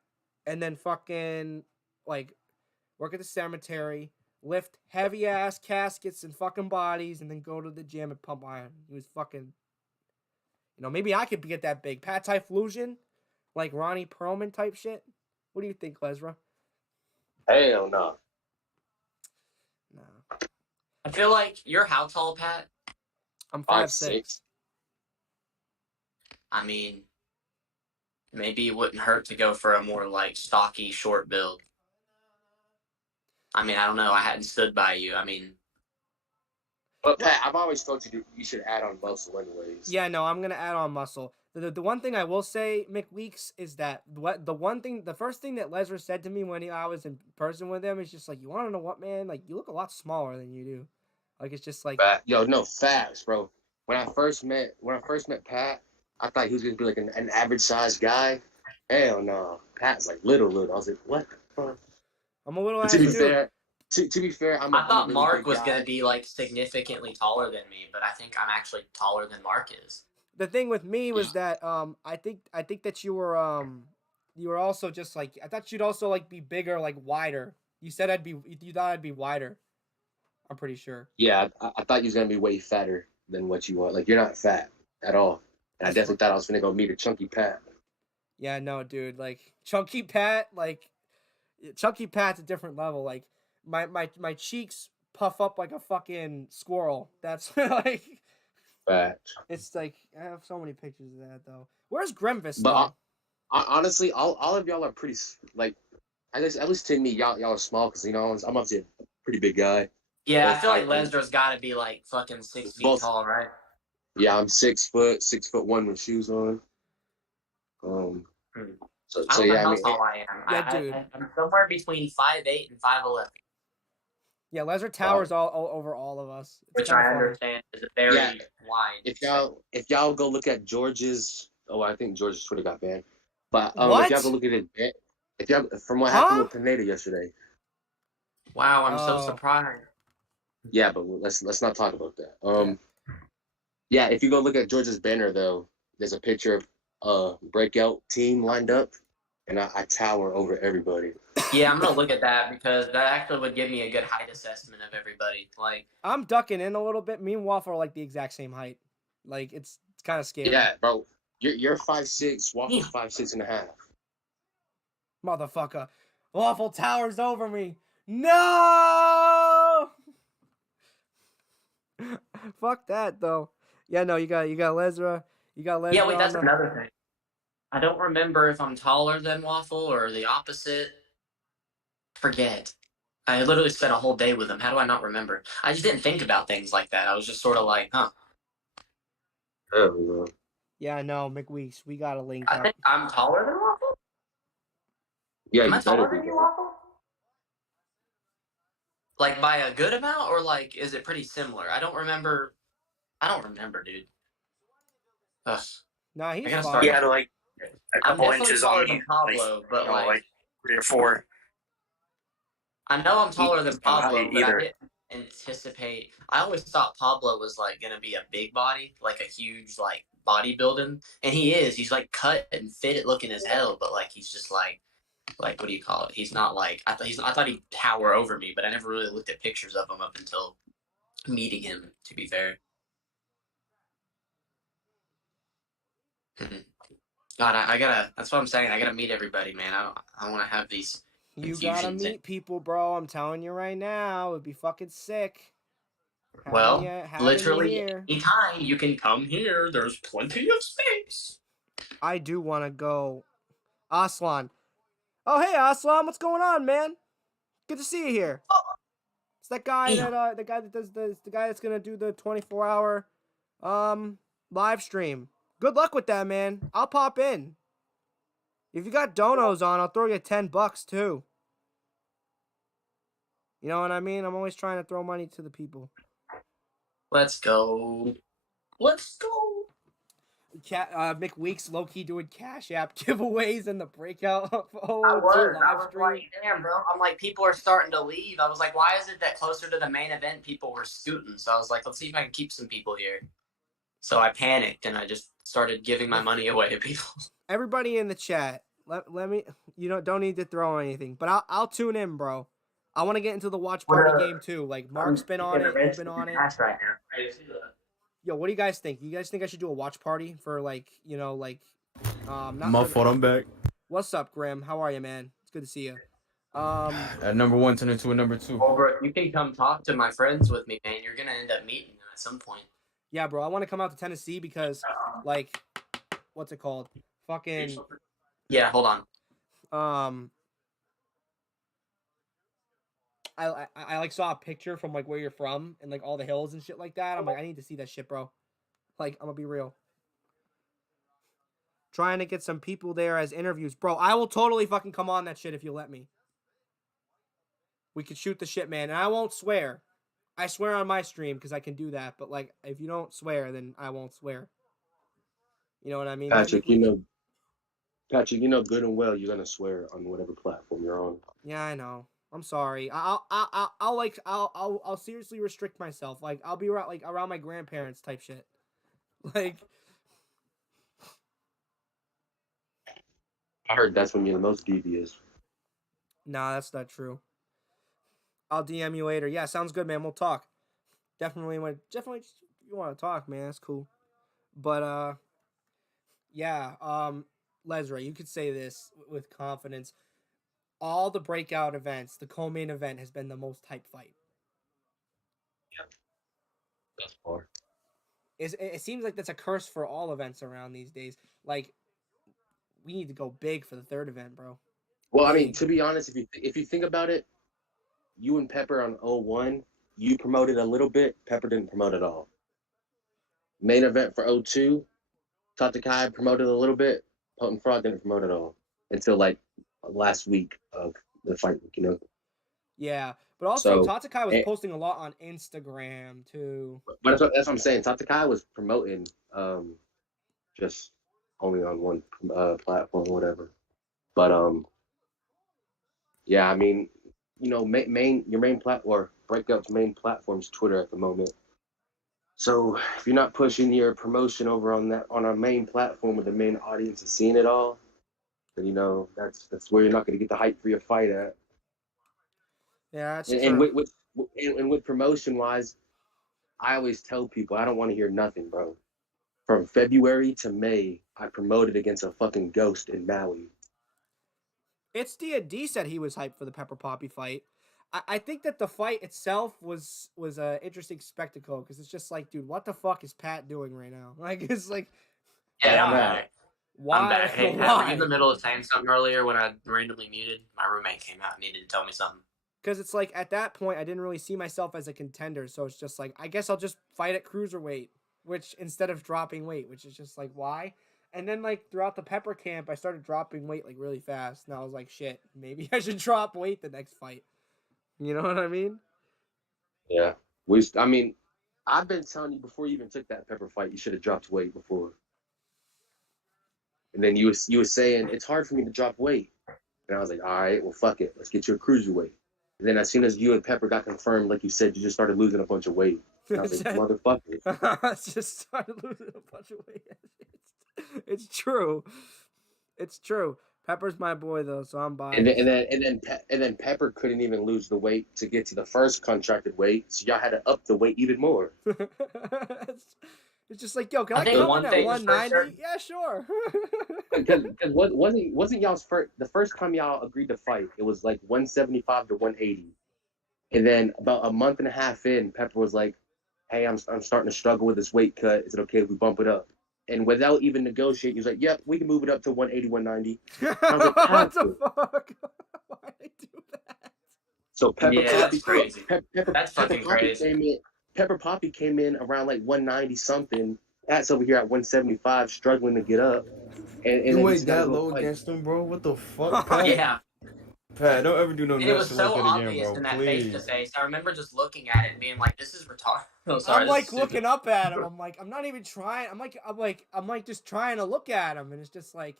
and then fucking like work at the cemetery, lift heavy ass caskets and fucking bodies, and then go to the gym and pump iron. He was fucking, maybe I could get that big. Pat Typhlosion, like Ronnie Perlman type shit. What do you think, Lesra? Hell no. No. I feel like you're how tall, Pat? I'm 5'6". I mean, maybe it wouldn't hurt to go for a more like stocky, short build. I mean, I don't know. I hadn't stood by you. I mean, but Pat, I've always told you should add on muscle anyways. Yeah, no, I'm gonna add on muscle. The one thing I will say, Mick Weeks, is that the first thing that Lesnar said to me when I was in person with him is just like, you want to know what, man? Like, you look a lot smaller than you do. Like it's just like Yo, no facts, bro. When I first met Pat, I thought he was gonna be like an average sized guy. Hell no, Pat's like little. I was like, what the fuck? I'm a little But ass too. To be fair, I I'm a thought really Mark big was guy. gonna be like significantly taller than me, but I think I'm actually taller than Mark is. The thing with me Yeah, was that I think that you were also just like I thought you'd also like be bigger, like wider. You said you thought I'd be wider. I'm pretty sure. yeah. I thought you was gonna be way fatter than what you are. Like you're not fat at all. And I As definitely for thought I was gonna go meet a chunky Pat. yeah, no, dude, like Chunky Pat, like Chunky Pat's a different level. Like my cheeks puff up like a fucking squirrel. That's like Fat. it's like I have so many pictures of that though. Where's Grimvis But though? honestly, all of y'all are pretty like. I guess at least to me, y'all are small because I'm obviously a pretty big guy, Yeah, I both feel like height and Lesnar's got to be like fucking 6 feet both. tall, right? Yeah, I'm 6'1" with shoes on. Um, Hmm. I so don't know yeah, I how mean, tall I am. Yeah, dude. I'm somewhere between 5'8" and 5'11", Yeah, Lesnar wow. towers all over all of us. It's which kind of I funny. understand is a Yeah, very wide. if y'all go look at George's, oh, I think George's Twitter got banned. But if y'all go What? look at it, if y'all from what happened Huh? with Pineda yesterday, Wow, I'm so Oh, surprised. yeah, but let's not talk about that. yeah. Yeah, if you go look at George's banner though, there's a picture of breakout team lined up, and I tower over everybody. Yeah, I'm gonna look at that because that actually would give me a good height assessment of everybody. Like, I'm ducking in a little bit. Me and Waffle are like the exact same height. Like it's kind of scary. Yeah, bro, you're 5'6", Waffle's damn. 5'6.5". Motherfucker. Waffle towers over me. No! Fuck that though. Yeah, no, you got Lesra. You got Yeah, wait, Lesra on that's the another thing. I don't remember if I'm taller than Waffle or the opposite. Forget. I literally spent a whole day with him. How do I not remember? I just didn't think about things like that. I was just sort of like, huh. Oh, Yeah, no, McWeeks. We gotta link I up. think I'm taller than Waffle. yeah, Am I you better taller be, than you, bro. Waffle? Like by a good amount, or like is it pretty similar? I don't remember. I don't remember, dude. Ugh. Nah, I he's gotta He start. fine. had like a I'm couple definitely inches on taller me, than Pablo, like but like like 3 or 4. I know I'm taller He's than not high Pablo, but I either. didn't anticipate. I always thought Pablo was like gonna be a big body, like a huge like bodybuilding, and he is. He's like cut and fit looking as hell, but like he's just like what do you call it? He's not like I thought he'd tower over me, but I never really looked at pictures of him up until meeting him. To be fair, God, I gotta. That's what I'm saying. I gotta meet everybody, man. I want to have these You gotta infusions. meet people, bro. I'm telling you right now, it'd be fucking sick. Well, Having you literally here. anytime you can come here. There's plenty of space. I do want to go. Aslan. Oh, hey, Aslan. What's going on, man? Good to see you here. Oh, It's that guy damn. that the guy that does the guy that's gonna do the 24-hour live stream. Good luck with that, man. I'll pop in. If you got donos on, I'll throw you $10 too. You know what I mean? I'm always trying to throw money to the people. Let's go. Let's go. McWeeks low-key doing Cash App giveaways in the breakout of I 002 was. I live was stream. like, damn, bro. I'm like, people are starting to leave. I was like, why is it that closer to the main event, people were scooting? So I was like, let's see if I can keep some people here. So I panicked and I just started giving my money away to people. Everybody in the chat, let me. You don't need to throw anything, but I'll tune in, bro. I want to get into the watch party game too. Like Mark's been on it, you've been on it. Right now. Yo, what do you guys think? You guys think I should do a watch party for like not My for fault. I'm back. What's up, Graham? How are you, man? It's good to see you. At number one, turn into a number two. Oh, bro, you can come talk to my friends with me, man. You're gonna end up meeting them at some point. Yeah, bro. I want to come out to Tennessee because, like, what's it called? Fucking. Yeah, hold on. I like saw a picture from like where you're from and like all the hills and shit like that. I'm like, I need to see that shit, bro. Like, I'm gonna be real. Trying to get some people there as interviews, bro. I will totally fucking come on that shit if you let me. We could shoot the shit, man, and I won't swear. I swear on my stream because I can do that. But like, if you don't swear, then I won't swear. You know what I mean? Patrick, Technically. Patrick, you know good and well you're gonna swear on whatever platform you're on. Yeah, I know. I'm sorry. I'll seriously restrict myself. Like I'll be around my grandparents type shit. Like I heard that's when you're the most devious. nah, that's not true. I'll DM you later. Yeah, sounds good, man. We'll talk. Definitely you want to talk, man. That's cool. But yeah, Lesra, you could say this with confidence. All the breakout events, the co-main event has been the most hype fight. Yep. Thus far. It seems like that's a curse for all events around these days. Like we need to go big for the third event, bro. Well, Big. I mean, to be honest, if you think about it, you and Pepper on 01, you promoted a little bit. Pepper didn't promote at all. Main event for 02, Tatakai promoted a little bit. Potent Fraud didn't promote at all until like last week of the fight week, you know. Yeah, but also Tatakai was posting a lot on Instagram too. But that's what I'm saying. Tatakai was promoting just only on one platform or whatever. But yeah, I mean, you know, your main platform, Breakout's main platform's Twitter at the moment. So if you're not pushing your promotion over on our main platform where the main audience is seeing it all, then you know that's where you're not going to get the hype for your fight at. Yeah, that's and, true. And with promotion wise, I always tell people I don't want to hear nothing, bro. From February to May, I promoted against a fucking ghost in Maui. It's D said he was hyped for the Pepper Poppy fight. I think that the fight itself was an interesting spectacle because it's just like, dude, what the fuck is Pat doing right now? Like, it's like, Yeah, why? I'm back. Hey, Pat, were you in the Why? middle of saying something earlier when I randomly muted? My roommate came out and needed to tell me something. Because it's like at that point I didn't really see myself as a contender, so it's just like I guess I'll just fight at cruiserweight, which instead of dropping weight, which is just like why. And then like throughout the Pepper camp, I started dropping weight like really fast, and I was like, shit, maybe I should drop weight the next fight. You know what I mean? Yeah, I've been telling you before you even took that Pepper fight, you should have dropped weight before. And then you were saying it's hard for me to drop weight, and I was like, all right, well fuck it, let's get you a cruiserweight. And then as soon as you and Pepper got confirmed, like you said, you just started losing a bunch of weight. And I was like, motherfucker. I just started losing a bunch of weight. It's true. It's true. Pepper's my boy though, so I'm biased. And then Pepper couldn't even lose the weight to get to the first contracted weight, so y'all had to up the weight even more. It's just like, yo, can I come in at 190? Yeah, sure. Because wasn't y'all's the first time y'all agreed to fight? It was like 175 to 180, and then about a month and a half in, Pepper was like, "Hey, I'm starting to struggle with this weight cut. Is it okay if we bump it up?" And without even negotiating, he was like, "Yep, we can move it up to 180, 190." I was like, what the fuck? Why did I do that? So Pepper Poppy, that's crazy. That's fucking crazy. Pepper Poppy came in around like 190 something. Pat's over here at 175, struggling to get up. And you went that low against him, bro? What the fuck, Pat? Yeah. Pat, don't ever do no and it was shit so like that obvious again, bro. in that Please. face to face. I remember just looking at it and being like, "This is retarded." Oh, sorry, I'm like looking up at him. I'm like, I'm not even trying. I'm like just trying to look at him, and it's just like,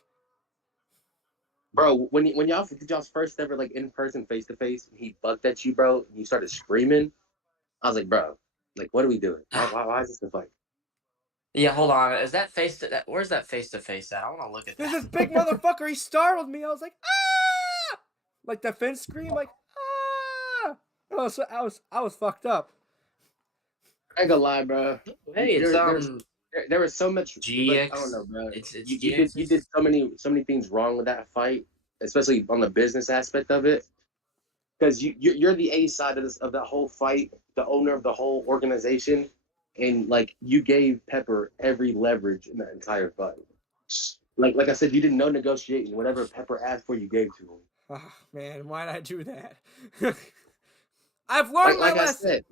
bro, when y'all did y'all's first ever like in person face to face, and he bucked at you, bro, and you started screaming. I was like, bro, like what are we doing? Why is this a fight? Yeah, hold on. Is that face to that? Where's that face to face at? I want to look at that. There's this big motherfucker. He startled me. I was like, ah! Like the Finn scream, like ah! I was fucked up. I ain't gonna lie, bro. Hey, there was so much. GX. I don't know, bro. It's you did so many things wrong with that fight, especially on the business aspect of it. Because you're the A side of that whole fight, the owner of the whole organization, and like you gave Pepper every leverage in that entire fight. Like I said, you didn't know negotiating. Whatever Pepper asked for, you gave to him. Oh, man, why did I do that? I've learned my lesson.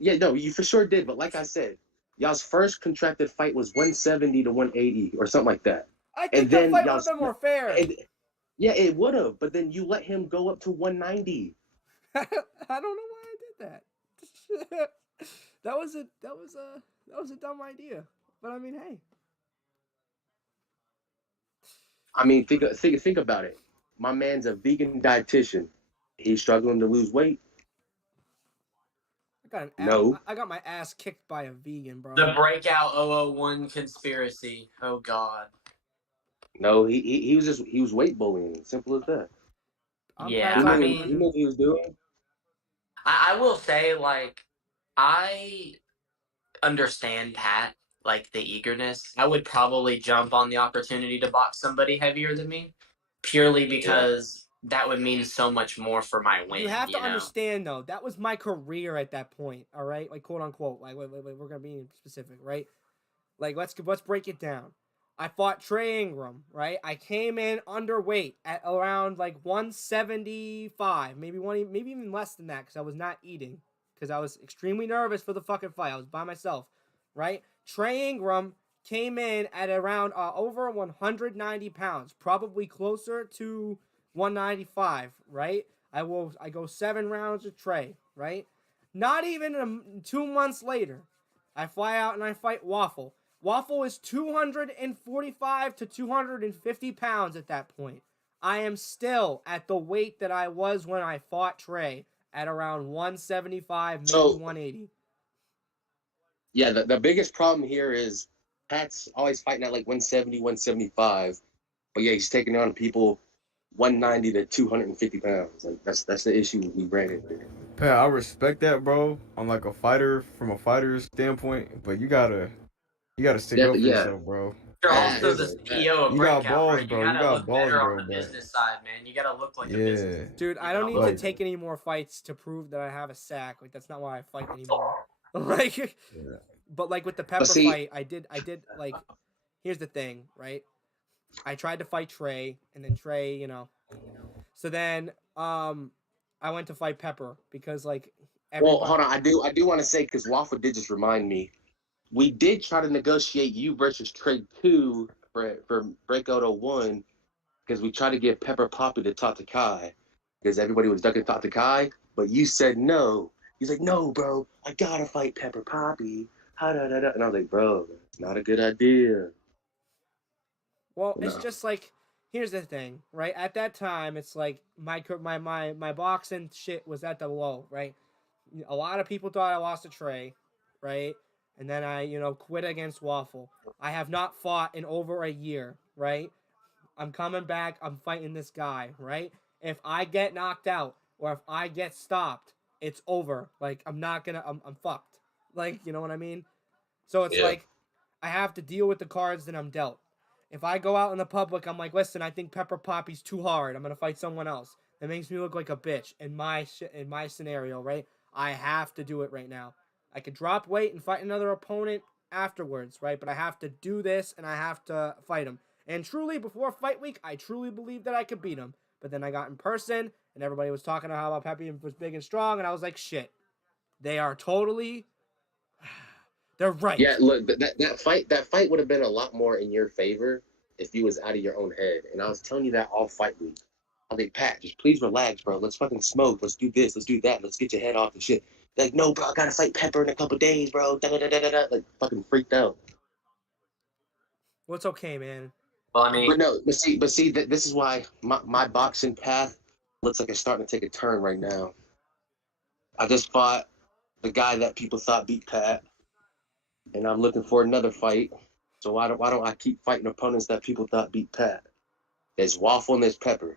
You for sure did. But like I said, y'all's first contracted fight was 170 to 180 or something like that. I think that fight would have been more fair. Yeah, it would have. But then you let him go up to 190. I don't know why I did that. That was a dumb idea. But I mean, hey. I mean, think about it. My man's a vegan dietitian. He's struggling to lose weight. No, I got my ass kicked by a vegan, bro. The breakout 001 conspiracy. Oh God. no, he was weight bullying. Simple as that. Yeah, He I knew mean, what he was doing. I will say, like, I understand Pat, like the eagerness. I would probably jump on the opportunity to box somebody heavier than me, purely because that would mean so much more for my win. You have to understand, though, that was my career at that point. All right, like quote unquote. Like we're gonna be specific, right? Like let's break it down. I fought Trey Ingram, right? I came in underweight at around like 175, maybe even less than that, because I was not eating, because I was extremely nervous for the fucking fight. I was by myself, right? Trey Ingram came in at around over 190 pounds, probably closer to 195, right? I go 7 rounds with Trey, right? Not even 2 months later, I fly out and I fight Waffle. Waffle is 245 to 250 pounds at that point. I am still at the weight that I was when I fought Trey at around 175, maybe 180. Yeah, the biggest problem here is Pat's always fighting at like 170, 175. But yeah, he's taking on people 190 to 250 pounds. Like that's the issue we ran into. Pat, I respect that, bro. I'm like a fighter from a fighter's standpoint, but you gotta stick up for Yeah, yourself, bro. You're Like, also the CEO of you got Breakout, balls, right? bro. You You gotta got look balls, better bro. on the But business side, man. You gotta look like a yeah, business. Dude, I don't need to take any more fights to prove that I have a sack. Like that's not why I fight anymore. Like, yeah. but like with the Pepper fight, I did like. Here's the thing, right? I tried to fight Trey, and then Trey, So then, I went to fight Pepper because like Well, everybody. hold on. I do want to say because Waffle did just remind me. We did try to negotiate you versus Trade 2 for Breakout 01 because we tried to get Pepper Poppy to talk to Kai because everybody was ducking to talk to Kai, but you said no. He's like, no, bro, I gotta fight Pepper Poppy. And I was like, bro, it's not a good idea. Well, it's No. just like here's the thing, right? At that time, it's like my boxing shit was at the low, right? A lot of people thought I lost to Trey, right? And then I, quit against Waffle. I have not fought in over a year, right? I'm coming back. I'm fighting this guy, right? If I get knocked out or if I get stopped, it's over. Like I'm not gonna. I'm fucked. Like you know what I mean? So it's like I have to deal with the cards that I'm dealt. If I go out in the public, I'm like, listen, I think Pepper Poppy's too hard. I'm gonna fight someone else. That makes me look like a bitch in my scenario, right? I have to do it right now. I could drop weight and fight another opponent afterwards, right? But I have to do this and I have to fight him. And truly, before fight week, I truly believed that I could beat him. But then I got in person and everybody was talking about how Peppy was big and strong, and I was like, shit. They are totally they're right. Yeah, look, that fight would have been a lot more in your favor if you was out of your own head. And I was telling you that all fight week. I was like, Pat, just please relax, bro. Let's fucking smoke. Let's do this. Let's do that. Let's get your head off the shit. They're like, no, bro, I gotta fight Pepper in a couple days, bro. Da, da, da, da, da, da. Like, fucking freaked out. Well, it's okay, man. Well, I mean, But no, but see, this is why my boxing path looks like it's starting to take a turn right now. I just fought the guy that people thought beat Pat, and I'm looking for another fight. So why don't I keep fighting opponents that people thought beat Pat? There's Waffle and there's Pepper.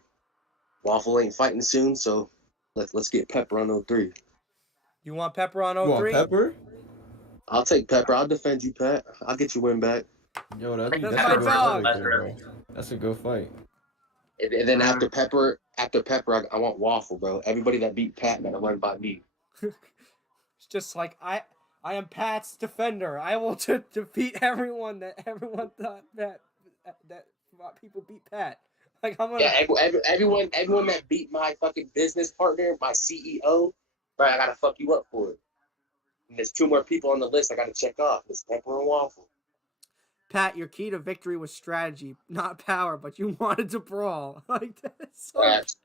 Waffle ain't fighting soon, so let's get Pepper on 03. You want Pepper on You want 03? Pepper? I'll take Pepper. I'll defend you, Pat. I'll get your win back. Yo, that's That's a my good dog. fight right there, bro. That's a good fight. And then after Pepper, I want Waffle, bro. Everybody that beat Pat gotta learn by me. It's just like I am Pat's defender. I will defeat everyone that everyone thought that people beat Pat. Like I'm gonna. Yeah, everyone that beat my fucking business partner, my CEO, right? I gotta fuck you up for it. And there's 2 more people on the list I gotta check off. It's Pepper and Waffle. Pat, your key to victory was strategy, not power, but you wanted to brawl. Like that's so. Facts.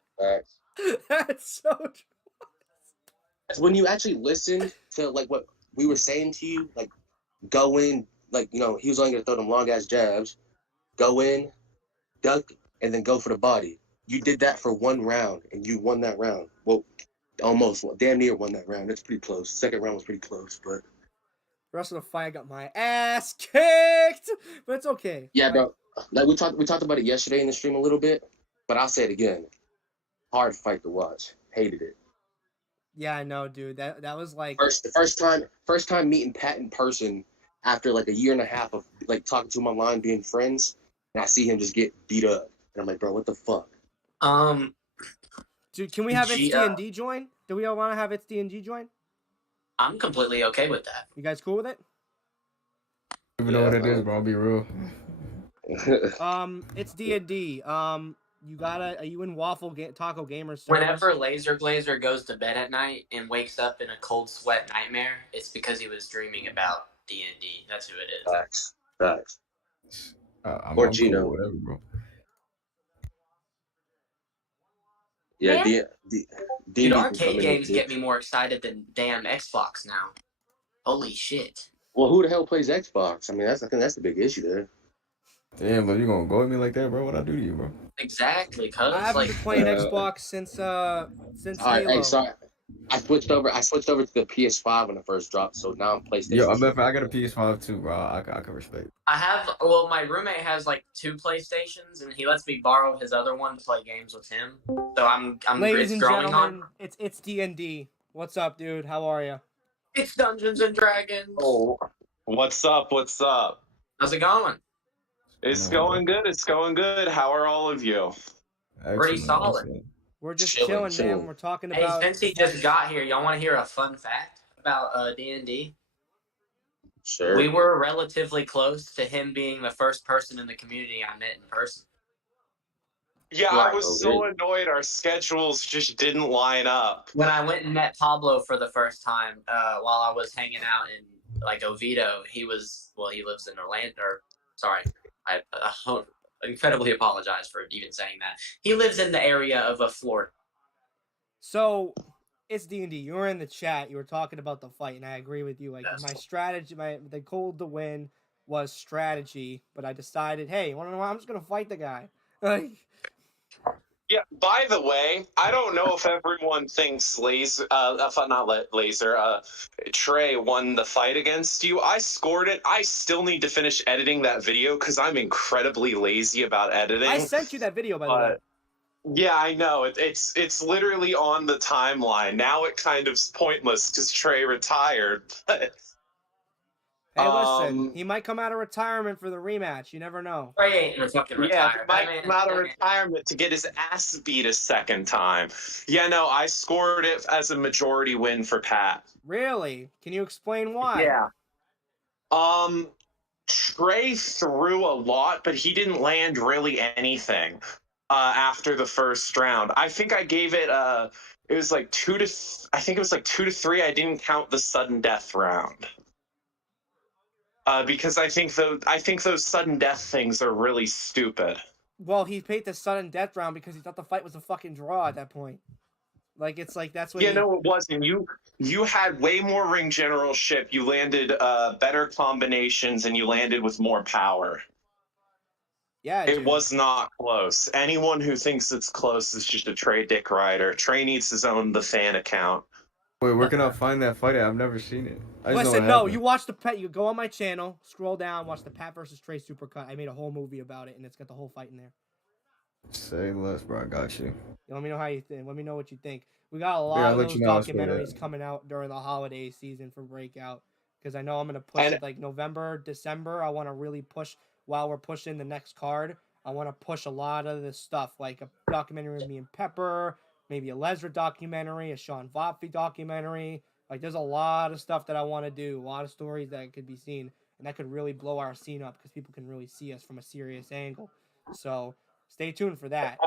That's so. when you actually listened to like what we were saying to you, like go in, like he was only gonna throw them long ass jabs, go in, duck, and then go for the body. You did that for one round, and you won that round. Well, almost, damn near won that round. That's pretty close. Second round was pretty close, but the rest of the fight, I got my ass kicked, but it's okay. yeah, bro. Like we talked about it yesterday in the stream a little bit, but I'll say it again. Hard fight to watch. Hated it. Yeah, I know, dude. That was like the first time meeting Pat in person after like a year and a half of like talking to him online, being friends, and I see him just get beat up, and I'm like, bro, what the fuck? Dude, can we have It's D&D join? Do we all want to have It's D&D join? I'm completely okay with that. You guys cool with it? I don't even know what it is, bro. I'll be real. It's D&D. Are you in Taco Gamer server? Whenever Laser Glazer goes to bed at night and wakes up in a cold sweat nightmare, it's because he was dreaming about D&D. That's who it is. Facts. Or Gino. Cool, whatever, bro. Yeah, Dude, arcade games get me more excited than damn Xbox now. Holy shit. Well, who the hell plays Xbox? I mean, I think that's the big issue there. Damn, but you gonna go at me like that, bro? What I do to you, bro? Exactly, cuz. I haven't been playing Xbox since Halo. Hey, sorry. I switched over to the PS5 when it first dropped, so now I'm PlayStation. Yo, I got a PS5 too, bro. I can respect. My roommate has like 2 PlayStations, and he lets me borrow his other one to play games with him. So I'm Ladies and gentlemen, it's D&D. What's up, dude? How are you? It's Dungeons and Dragons. Oh, what's up? What's up? How's it going? It's going good. It's going good. How are all of you? Pretty solid. We're just chilling, man. We're talking about. Hey, since he just got here, y'all want to hear a fun fact about D&D? Sure. We were relatively close to him being the first person in the community I met in person. Yeah, I was so annoyed our schedules just didn't line up. When I went and met Pablo for the first time, while I was hanging out in like Oviedo, he lives in Orlando. Sorry, I incredibly apologize for even saying that. He lives in the area of Florida. So, it's D&D. You were in the chat. You were talking about the fight, and I agree with you. Like my strategy, the goal to win was strategy, but I decided, hey, you want to know what? I'm just gonna fight the guy. Like. Yeah. By the way, I don't know if everyone thinks Trey won the fight against you. I scored it. I still need to finish editing that video because I'm incredibly lazy about editing. I sent you that video, by the way. Yeah, I know. It's literally on the timeline. Now it kind of's pointless because Trey retired. But hey, listen, he might come out of retirement for the rematch. You never know. Trey ain't in fucking retirement. Yeah, he might come out of retirement to get his ass beat a second time. Yeah, no, I scored it as a majority win for Pat. Really? Can you explain why? Yeah. Trey threw a lot, but he didn't land really anything after the first round. I think I gave it it was like 2 to 3. I didn't count the sudden death round. Because I think those sudden death things are really stupid. Well, he paid the sudden death round because he thought the fight was a fucking draw at that point. Like it's like that's what. Yeah, no, it wasn't. You had way more ring generalship. You landed better combinations, and you landed with more power. Yeah, it was not close. Anyone who thinks it's close is just a Trey dick rider. Trey needs his own The Fan account. Wait, where can I find that fight at? I've never seen it. Listen, no, you watch you go on my channel, scroll down, watch the Pat versus Trey Supercut. I made a whole movie about it, and it's got the whole fight in there. Say less, bro. I got you. Let me know how you think. Let me know what you think. We got a lot of those documentaries coming out during the holiday season for Breakout, because I know I'm going to push it like November, December. I want to really push while we're pushing the next card. I want to push a lot of this stuff, like a documentary with me and Pepper, maybe a Lesra documentary, a Sean Vopfi documentary. Like, there's a lot of stuff that I want to do, a lot of stories that could be seen, and that could really blow our scene up because people can really see us from a serious angle. So stay tuned for that.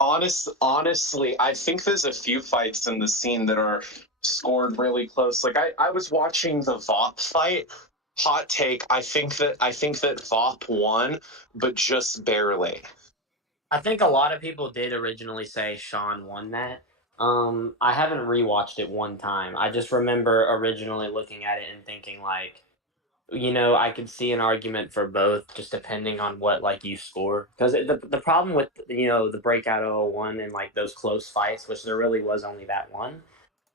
Honestly, I think there's a few fights in the scene that are scored really close. Like I was watching the Vop fight. Hot take. I think that Vop won, but just barely. I think a lot of people did originally say Sean won that. I haven't rewatched it one time. I just remember originally looking at it and thinking like, I could see an argument for both, just depending on what like you score. Because the problem with the breakout 001 and like those close fights, which there really was only that one,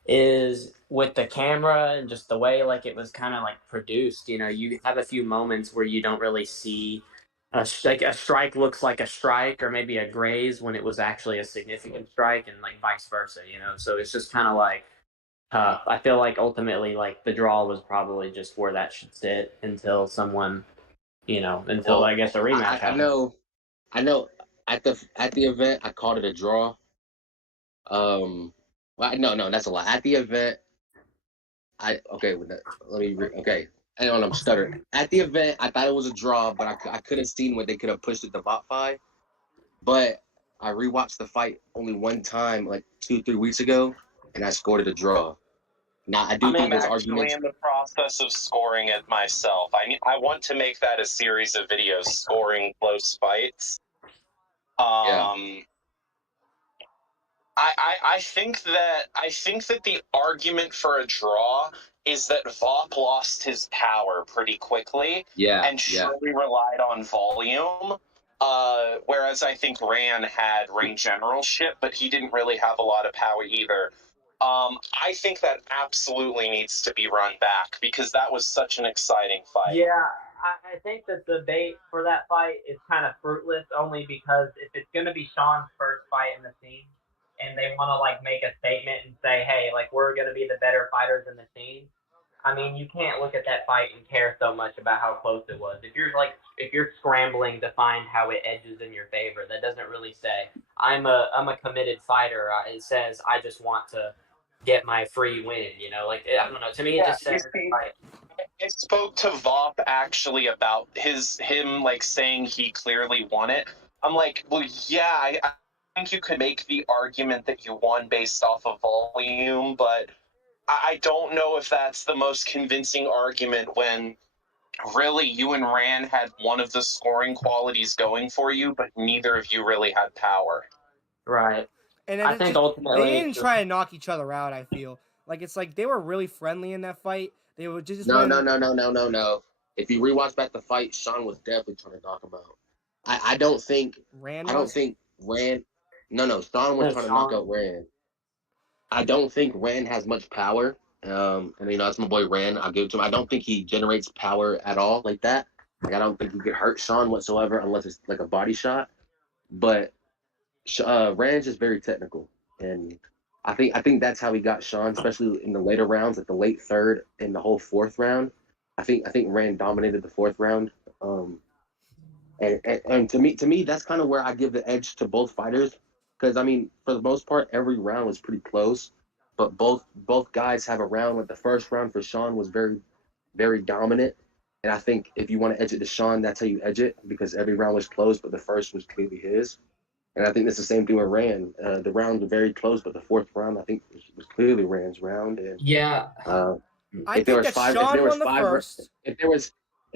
is with the camera and just the way like it was kind of like produced. You have a few moments where you don't really see like a strike looks like a strike or maybe a graze when it was actually a significant strike, and like vice versa. So it's just kind of like tough. I feel like ultimately like the draw was probably just where that should sit until someone, until Well, I guess a rematch I happens. know. At the event, I called it a draw. Well, no, that's a lie. At the event, okay. Hang on, I'm stuttering. At the event, I thought it was a draw, but I could have seen where they could have pushed it to bot five. But I rewatched the fight only one time, like 2-3 weeks ago, and I scored it a draw. Now I do think I'm there's actually arguments. in the process of scoring it myself. I want to make that a series of videos scoring close fights. Yeah. I think that the argument for a draw is that Vop lost his power pretty quickly Yeah. and surely relied on volume. Whereas I think Ran had ring generalship, but he didn't really have a lot of power either. I think that absolutely needs to be run back because that was such an exciting fight. Yeah, I think that the bait for that fight is kind of fruitless only because if it's going to be Sean's first fight in the scene and they want to like make a statement and say, hey, like we're going to be the better fighters in the scene, I mean, you can't look at that fight and care so much about how close it was. If you're scrambling to find how it edges in your favor, that doesn't really say I'm a committed fighter. It says I just want to get my free win. Like I don't know. To me, it just says like. I spoke to Vop actually about him like saying he clearly won it. I'm like, well, yeah, I think you could make the argument that you won based off of volume, but I don't know if that's the most convincing argument when really you and Ran had one of the scoring qualities going for you, but neither of you really had power. Right. And I think just, ultimately they didn't try to knock each other out. I feel like it's like they were really friendly in that fight. They were just No. If you rewatch back the fight, Sean was definitely trying to knock him out. I don't think Rand I don't was. think Rand. No, Sean was trying to knock out Rand. I don't think Rand has much power. And that's my boy Rand. I'll give it to him. I don't think he generates power at all like that. Like I don't think he could hurt Sean whatsoever unless it's like a body shot. But Rand's just very technical, and I think that's how he got Sean, especially in the later rounds, like the late third and the whole fourth round. I think Rand dominated the fourth round. Um, and to me, that's kind of where I give the edge to both fighters, because I mean, for the most part, every round was pretty close, but both guys have a round. Like the first round for Sean was very, very dominant, and I think if you want to edge it to Sean, that's how you edge it because every round was close, but the first was clearly his. And I think that's the same thing with Rand. The rounds were very close, but the fourth round, I think, was clearly Rand's round. And yeah. I think that Sean won the first. If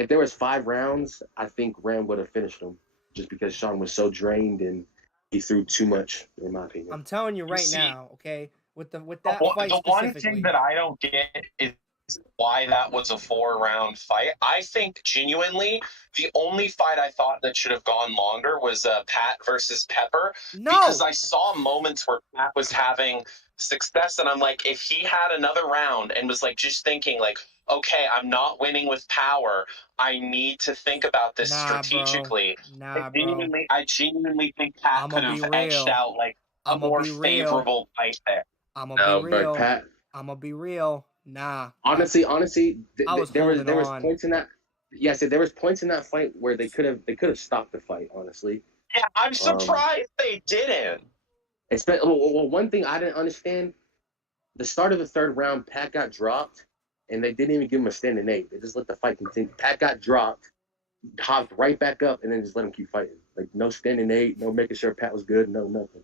there was 5 rounds, I think Rand would have finished them, just because Sean was so drained and he threw too much, in my opinion. I'm telling you right now, okay, with that fight The one thing that I don't get is why that was a 4-round fight. I think genuinely the only fight I thought that should have gone longer was Pat versus Pepper. No, because I saw moments where Pat was having success, and I'm like, if he had another round and was like just thinking like, okay, I'm not winning with power, I need to think about this strategically. Bro. I genuinely think Pat could have edged out like a more favorable fight there. I'm gonna be real. Pat, I'm gonna be real. Nah. Honestly, there was on. points in that. Yeah, there was points in that fight where they could have stopped the fight. Honestly. Yeah, I'm surprised they didn't. Well, one thing I didn't understand: the start of the third round, Pat got dropped, and they didn't even give him a standing 8. They just let the fight continue. Pat got dropped, hopped right back up, and then just let him keep fighting. Like no standing 8, no making sure Pat was good, no nothing.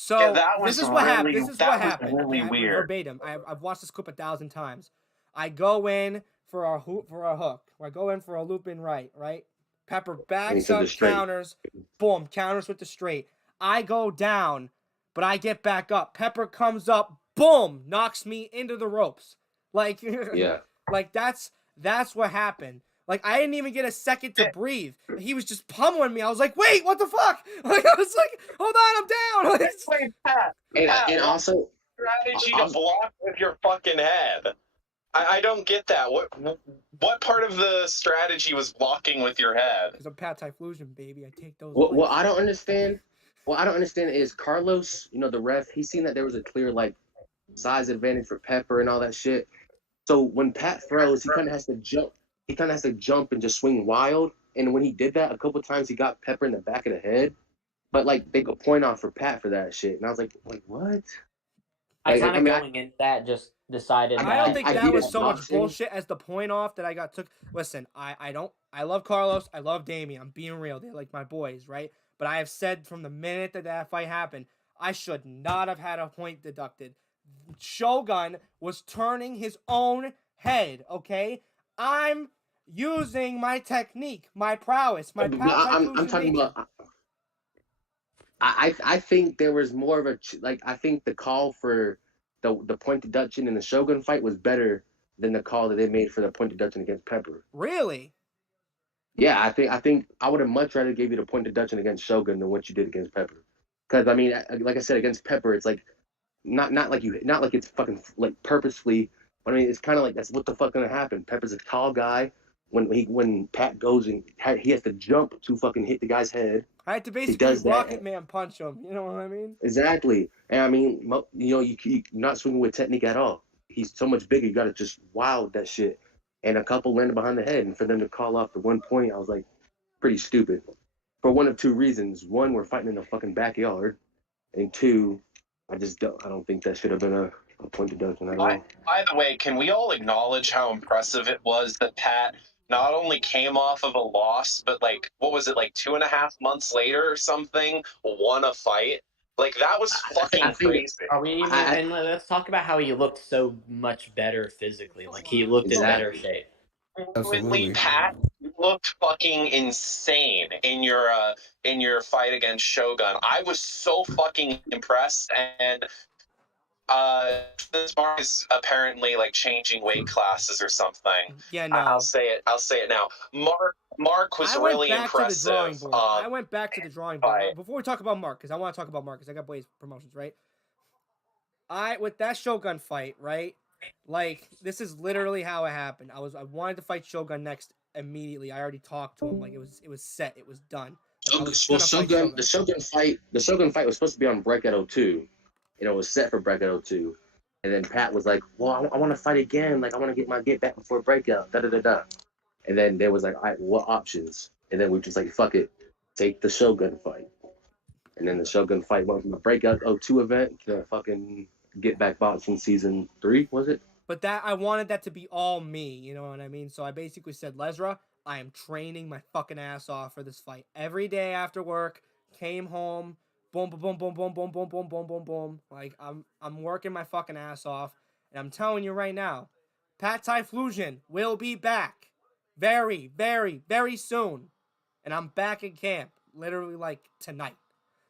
So yeah, this is what happened. This is what happened. Really weird. Verbatim. I've watched this clip 1,000 times. I go in for a hook. I go in for a loop in right. Pepper backs up, counters, boom, counters with the straight. I go down, but I get back up. Pepper comes up, boom, knocks me into the ropes. Like, Yeah. like that's what happened. Like I didn't even get a second to breathe. He was just pummeling me. I was like, wait, what the fuck? Like I was like, hold on, I'm down. Wait, Pat. And also, Strategy to block with your fucking head. I don't get that. What part of the strategy was blocking with your head? Because I'm Pat Typhlosion, baby. I take those. what I don't understand. What I don't understand is Carlos, the ref. He's seen that there was a clear size advantage for Pepper and all that shit. So when Pat throws, he kind of has to jump. He kind of has to jump and just swing wild. And when he did that a couple times, he got Pepper in the back of the head. But they go point off for Pat for that shit. And I was like what? I kind of going into that just decided. I don't think that was so much boxing. bullshit as the point off that I got took. Listen, I love Carlos. I love Damian. I'm being real. They're like my boys, right? But I have said from the minute that fight happened, I should not have had a point deducted. Shogun was turning his own head, okay? I'm using my technique, my prowess, my I'm talking about. I think there was more of a I think the call for the point deduction in the Shogun fight was better than the call that they made for the point deduction against Pepper. Really? Yeah, I think I would have much rather gave you the point deduction against Shogun than what you did against Pepper. Because I mean, like I said, against Pepper, it's like not like it's fucking like purposefully. But I mean, it's kind of like that's what the fuck gonna happen. Pepper's a tall guy. When Pat goes and he has to jump to fucking hit the guy's head. I had to basically Rocket Man punch him. You know what I mean? Exactly. And I mean, you're not swinging with technique at all. He's so much bigger. You got to just wild that shit. And a couple landed behind the head. And for them to call off the 1 point, I was like, pretty stupid. For one of two reasons. One, we're fighting in a fucking backyard. And two, I don't think that should have been a point deduction at all. By the way, can we all acknowledge how impressive it was that Pat not only came off of a loss, but what was it, 2.5 months later or something, won a fight? That was fucking crazy. Are we even? And let's talk about how he looked so much better physically. He looked in better shape. Absolutely. Pat looked fucking insane in your fight against Shogun. I was so fucking impressed, and this Mark is apparently changing weight classes or something. Yeah, no. I'll say it now. Mark was really impressive. I went back to the drawing board. Before we talk about Mark, because I want to talk about Mark, because I got Blaze promotions, right? With that Shogun fight, right? This is literally how it happened. I wanted to fight Shogun next immediately. I already talked to him. It was set. It was done. The Shogun fight was supposed to be on Breakout 02. It was set for Breakout 02. And then Pat was like, well, I want to fight again. I want to get back before Breakout. Da-da-da-da. And then there was all right, what options? And then we just fuck it. Take the Shogun fight. And then the Shogun fight went from a Breakout 02 event to fucking Get Back Boxing Season 3, was it? But I wanted that to be all me, you know what I mean? So I basically said, Lesra, I am training my fucking ass off for this fight. Every day after work, came home, boom, boom, boom, boom, boom, boom, boom, boom, boom, boom, boom. I'm working my fucking ass off. And I'm telling you right now, Pat Typhlosion will be back very, very, very soon. And I'm back in camp, literally tonight.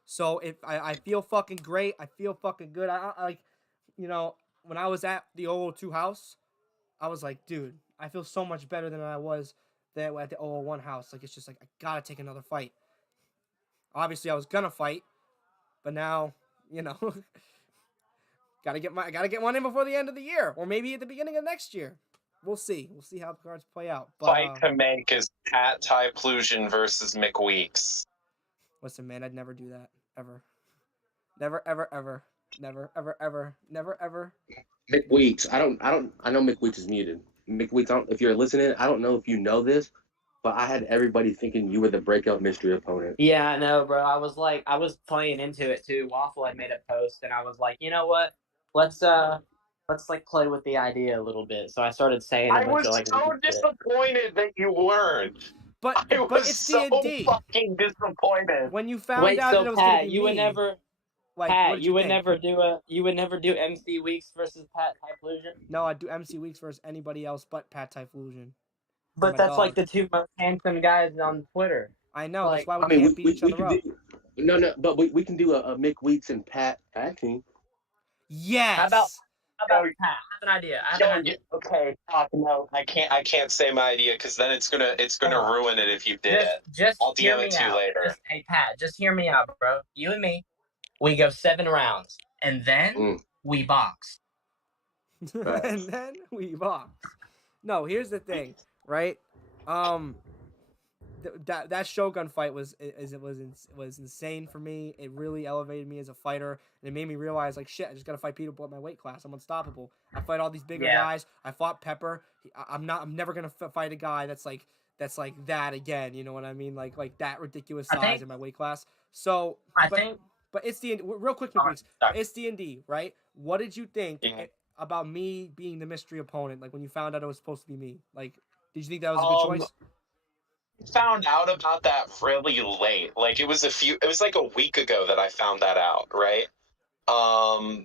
So if I feel fucking great, I feel fucking good. I when I was at the 002 house, I was like, dude, I feel so much better than I was at the 001 house. It's just I gotta take another fight. Obviously, I was gonna fight, but now, gotta get one in before the end of the year, or maybe at the beginning of next year. We'll see. We'll see how the cards play out. But, fight to make is Pat Typhlosion versus Mick Weeks. Listen, man, I'd never do that ever. Never, ever, ever. Never, ever, ever, never, ever. Mick Weeks. I know Mick Weeks is muted. Mick Weeks, if you're listening, I don't know if you know this, but I had everybody thinking you were the Breakout mystery opponent. Yeah, I know, bro. I was playing into it too. Waffle had made a post, and I was like, you know what? Let's play with the idea a little bit. So I started saying I was so disappointed that you weren't. But it's so D&D. fucking disappointed. When you found out that it was Pat, gonna be you would me, never. Pat, you would never do MC Weeks versus Pat Typhlosion? No, I'd do MC Weeks versus anybody else but Pat Typhlosion. But that's the two most handsome guys on Twitter. I know. That's why we can't beat each other up. No, but we can do a Mick Weeks and Pat tag team. Yes. How about Pat? I have an idea. Okay, no, I can't say my idea because then it's gonna ruin it if you did it. Just I'll hear DM it me to you out. later. Hey Pat, just hear me out, bro. You and me, we go 7 rounds, and then we box. And then we box. No, here's the thing, right? That Shogun fight was insane for me. It really elevated me as a fighter, and it made me realize like shit. I just gotta fight people at my weight class. I'm unstoppable. I fight all these bigger guys. I fought Pepper. I'm never gonna fight a guy that's like that again. You know what I mean? Like that ridiculous size in my weight class. So but it's the real quick, McWeeks. It's D&D, right? What did you think about me being the mystery opponent? Like when you found out it was supposed to be me, like did you think that was a good choice? Found out about that really late. Like it was like a week ago that I found that out, right? I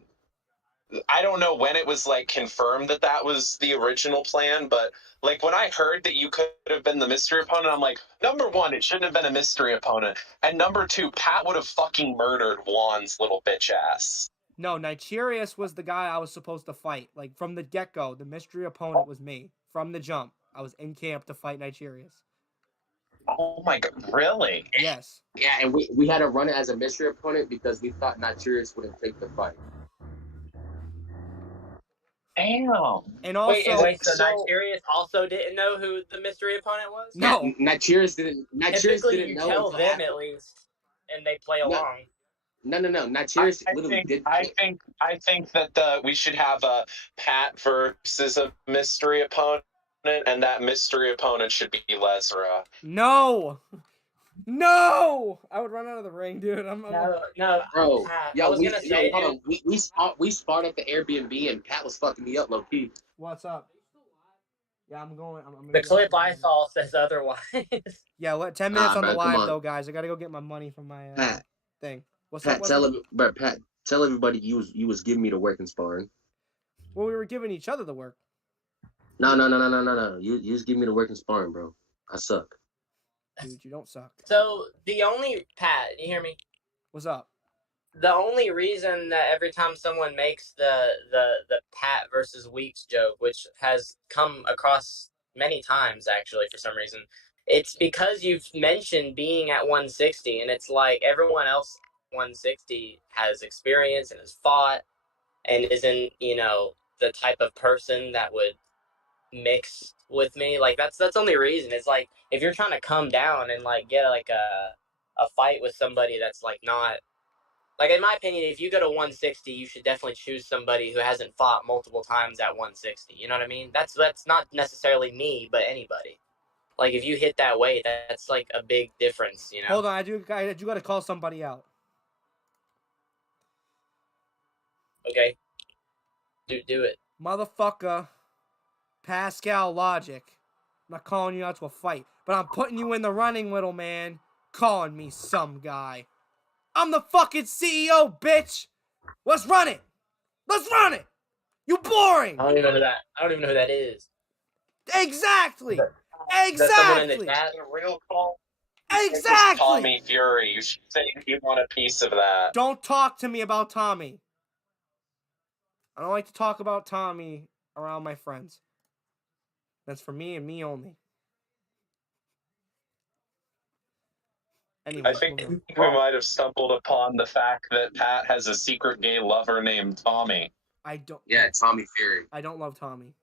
don't know when it was like confirmed that was the original plan, but like when I heard that you could have been the mystery opponent, I'm like, number one, it shouldn't have been a mystery opponent, and number two, Pat would have fucking murdered Juan's little bitch ass. No, Nichirius was the guy I was supposed to fight. Like from the get-go, the mystery opponent was me. From the jump, I was in camp to fight Nichirius. Oh my god, really? Yes. Yeah, and we had to run it as a mystery opponent because we thought Nichirius wouldn't take the fight. Damn. And also, so Nichirius also didn't know who the mystery opponent was? No. Nichirius didn't Typically, you know tell them at least, and they play along. No. Nichirius literally did. I think that we should have a Pat versus a mystery opponent, and that mystery opponent should be Lesra. No. No, I would run out of the ring, dude. No, bro. I was gonna say, hold on. We sparred at the Airbnb, and Pat was fucking me up low key. What's up? Yeah, I'm going. The clip I saw says otherwise. Yeah, 10 minutes on the live though, guys. I gotta go get my money from my thing. What's Pat, up? Pat, tell everybody you was giving me the work and sparring. Well, we were giving each other the work. No. You was giving me the work and sparring, bro. I suck. Dude, you don't suck. So Pat, you hear me? What's up? The only reason that every time someone makes the Pat versus Weeks joke, which has come across many times actually for some reason, it's because you've mentioned being at 160, and it's like everyone else 160 has experience and has fought and isn't, the type of person that would mix with me. Like that's the only reason. It's like if you're trying to come down and like get like a fight with somebody that's like not, like in my opinion, if you go to 160, you should definitely choose somebody who hasn't fought multiple times at 160. You know what I mean? That's not necessarily me, but anybody. Like if you hit that weight, that's like a big difference, Hold on, I do got to call somebody out. Okay. Do it. Motherfucker. Pascal Logic. I'm not calling you out to a fight, but I'm putting you in the running, little man. Calling me some guy. I'm the fucking CEO, bitch. Let's run it. Let's run it. You boring. I don't even know who that is. Exactly. Someone in the chat? The real call. Exactly. Tommy Fury. You should say you want a piece of that. Don't talk to me about Tommy. I don't like to talk about Tommy around my friends. That's for me and me only. Anyway, I think we might have stumbled upon the fact that Pat has a secret gay lover named Tommy. I don't. Yeah, Tommy Fury. I don't love Tommy.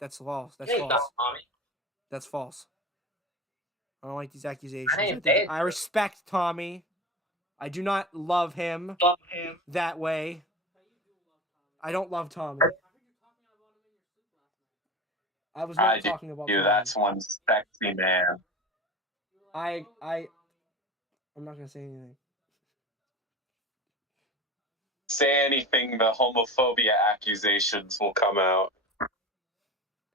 That's false. That's Tommy. That's false. I don't like these accusations. I respect Tommy. I do not love him that way. I don't love Tommy. I was not talking about Tommy. That's one sexy man. I'm not gonna say anything. Say anything, the homophobia accusations will come out.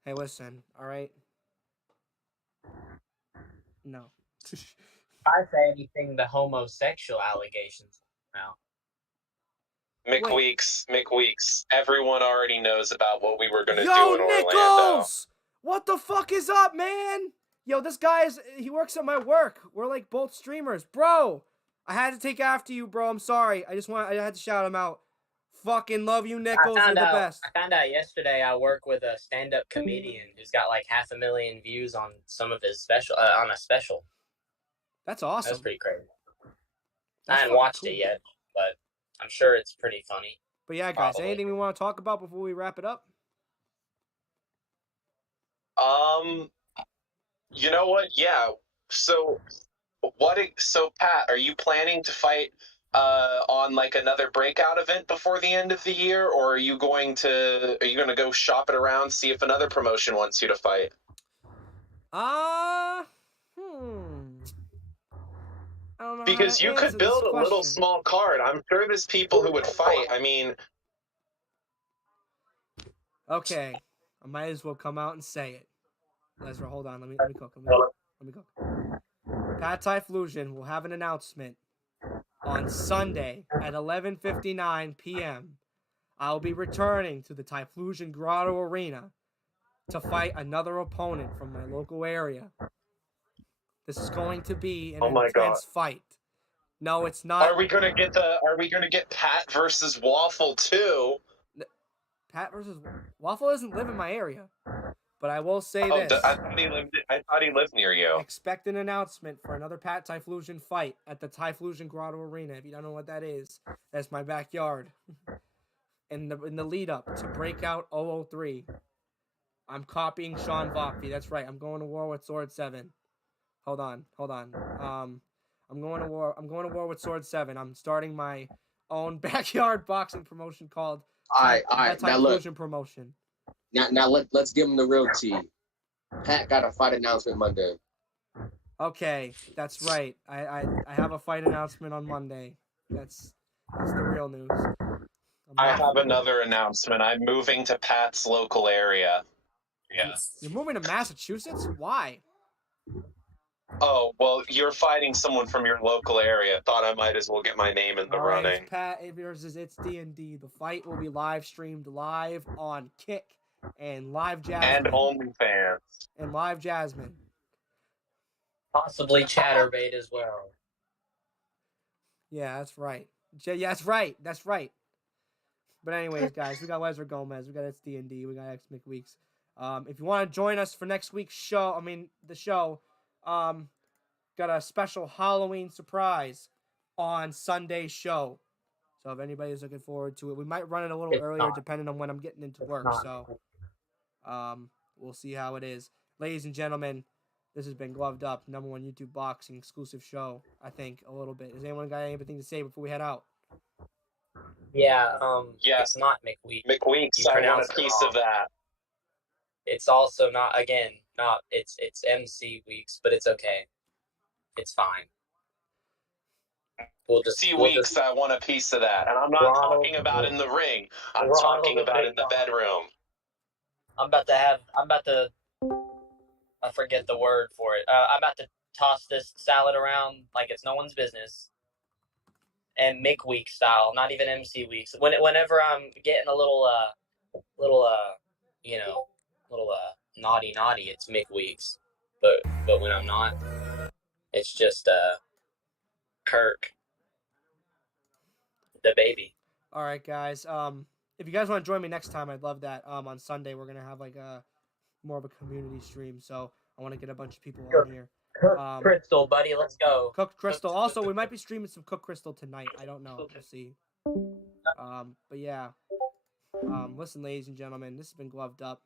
Hey, listen, all right? No. I say anything, the homosexual allegations now. Mick Weeks. Everyone already knows about what we were gonna do in Nichols! Orlando. What the fuck is up, man? Yo, this guy he works at my work. We're like both streamers. Bro, I had to take after you, bro. I'm sorry. I had to shout him out. Fucking love you, Nichols. You're the best. I found out yesterday I work with a stand-up comedian who's got like 500,000 views on some of his special on a special. That's awesome. That's pretty crazy. I haven't watched it yet, but I'm sure it's pretty funny. But yeah, guys, anything we want to talk about before we wrap it up? You know what? Yeah. So Pat, are you planning to fight on like another breakout event before the end of the year, or are you going to go shop it around, see if another promotion wants you to fight? I don't know. Because you could build a little small card. I'm sure there's people who would fight. I mean, okay, I might as well come out and say it. Lesnar, hold on. Let me cook. Let me cook. Pat Typhlosion will have an announcement on Sunday at 11:59 p.m. I'll be returning to the Typhlosion Grotto Arena to fight another opponent from my local area. This is going to be an intense fight. No, it's not. Are we gonna get Pat versus Waffle too? Pat versus Waffle doesn't live in my area, but I will say this: I thought he lived near you. Expect an announcement for another Pat Typhlosion fight at the Typhlosion Grotto Arena. If you don't know what that is, that's my backyard. In the lead up to Breakout 003, I'm copying Sean Vokvi. That's right. I'm going to war with Sword 7. Hold on. I'm going to war with Sword 7. I'm starting my own backyard boxing promotion called all right. Now look, promotion. Now let's give him the real tea. Pat got a fight announcement Monday. Okay, that's right. I have a fight announcement on Monday. That's the real news. I have another announcement. I'm moving to Pat's local area. Yes. You're moving to Massachusetts? Why? Oh, well, you're fighting someone from your local area. Thought I might as well get my name in the running. Pat versus It's D&D. The fight will be live streamed live on Kick and Live Jasmine. And OnlyFans. And Live Jasmine. Possibly Chatterbait as well. Yeah, that's right. Yeah, that's right. But anyways, guys, we got Lesnar Gomez, we got It's D&D, we got X McWeeks. If you want to join us for next week's show, the show, got a special Halloween surprise on Sunday's show. So if anybody's looking forward to it, we might run it a little earlier depending on when I'm getting into work. So we'll see how it is. Ladies and gentlemen, this has been Gloved Up, #1 YouTube boxing exclusive show, I think, a little bit. Has anyone got anything to say before we head out? Yeah, it's not McWeeks. McWeeks, I want a piece of that. It's also it's MC Weeks, but it's okay. It's fine. Weeks, I want a piece of that. And I'm not talking about in the ring. I'm talking about in the bedroom. I forget the word for it. I'm about to toss this salad around like it's no one's business. And McWeek style, not even MC Weeks. Whenever I'm getting a little naughty, it's McWeeks. But when I'm not, it's just Kirk, the baby. All right, guys. If you guys want to join me next time, I'd love that. On Sunday, we're gonna have like more of a community stream, so I want to get a bunch of people on here. Crystal, buddy, let's go. Cooked Crystal. Also, we might be streaming some Cooked Crystal tonight. I don't know. We'll see. But yeah. Listen, ladies and gentlemen, this has been Gloved Up.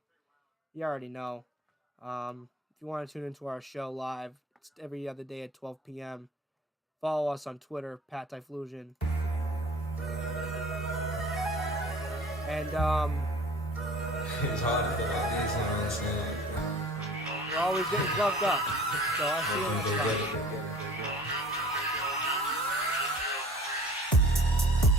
You already know. If you want to tune into our show live, it's every other day at 12 p.m. Follow us on Twitter, Pat Typhlosion. And it's hard to feel like this, you know what I'm saying? We're always getting gloved up. So I'll see you next time.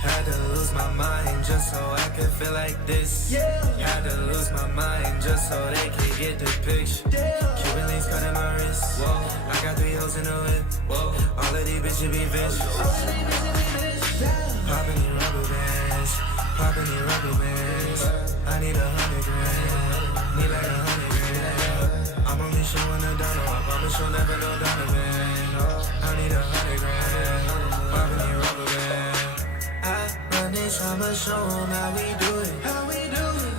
Had to lose my mind just so I could feel like this. Had to lose my mind just so they could get the picture. Cuban links cutting my wrist. Whoa. I got 3 hoes in the whip. Whoa. All of these bitches be vicious. Popping in rubber bands. Popping in rubber bands. I need 100 grand. Need like 100 grand. I'm on mission when the dollar. I promise you'll never know Donovan. I need 100 grand. I'ma show 'em how we do it.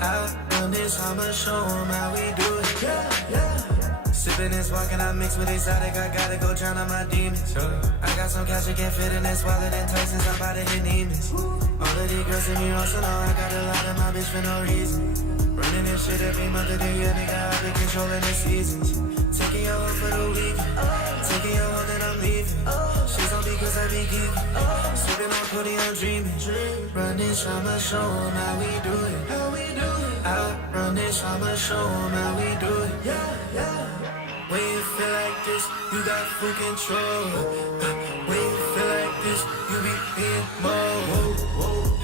I run this, I'ma show 'em how we do it. Sipping this walking, I mix with exotic. I gotta go drown out my demons. I got some cash that can't fit in this wallet and Tyson's. I'm about to hit demons. All of these girls in me also know I got a lot of my bitch for no reason. Running this shit every month of the year, nigga. I've been controlling the seasons. Taking your home for the weekend. Taking your home, then I'm leaving. She's on because I be geeking. Sipping on Cody, I'm dreaming. Run this, I'ma show 'em how we do it. I run this, I'ma show 'em how we do it. When you feel like this, you got full control. When you feel like this, you be in mode.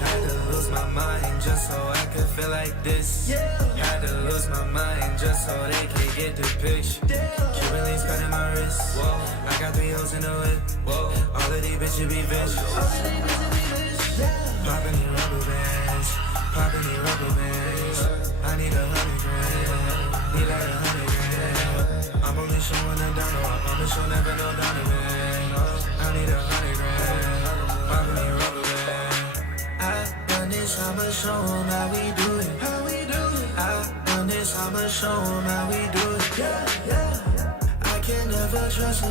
Had to lose my mind just so I could feel like this. Had to lose my mind just so they could get the picture. Cuban links cutting my wrist. I got 3 hoes in the whip. All of these bitches be vicious. Popping these rubber bands. Popping these rubber bands. I need 100 grand. Need like 100 grand. I'm only showing a dollar. I promise you'll never know Donovan. I need 100 grand. Popping these rubber bands. I run this, I'ma show 'em how we do it. I run this, I'ma show 'em how we do it. I can never trust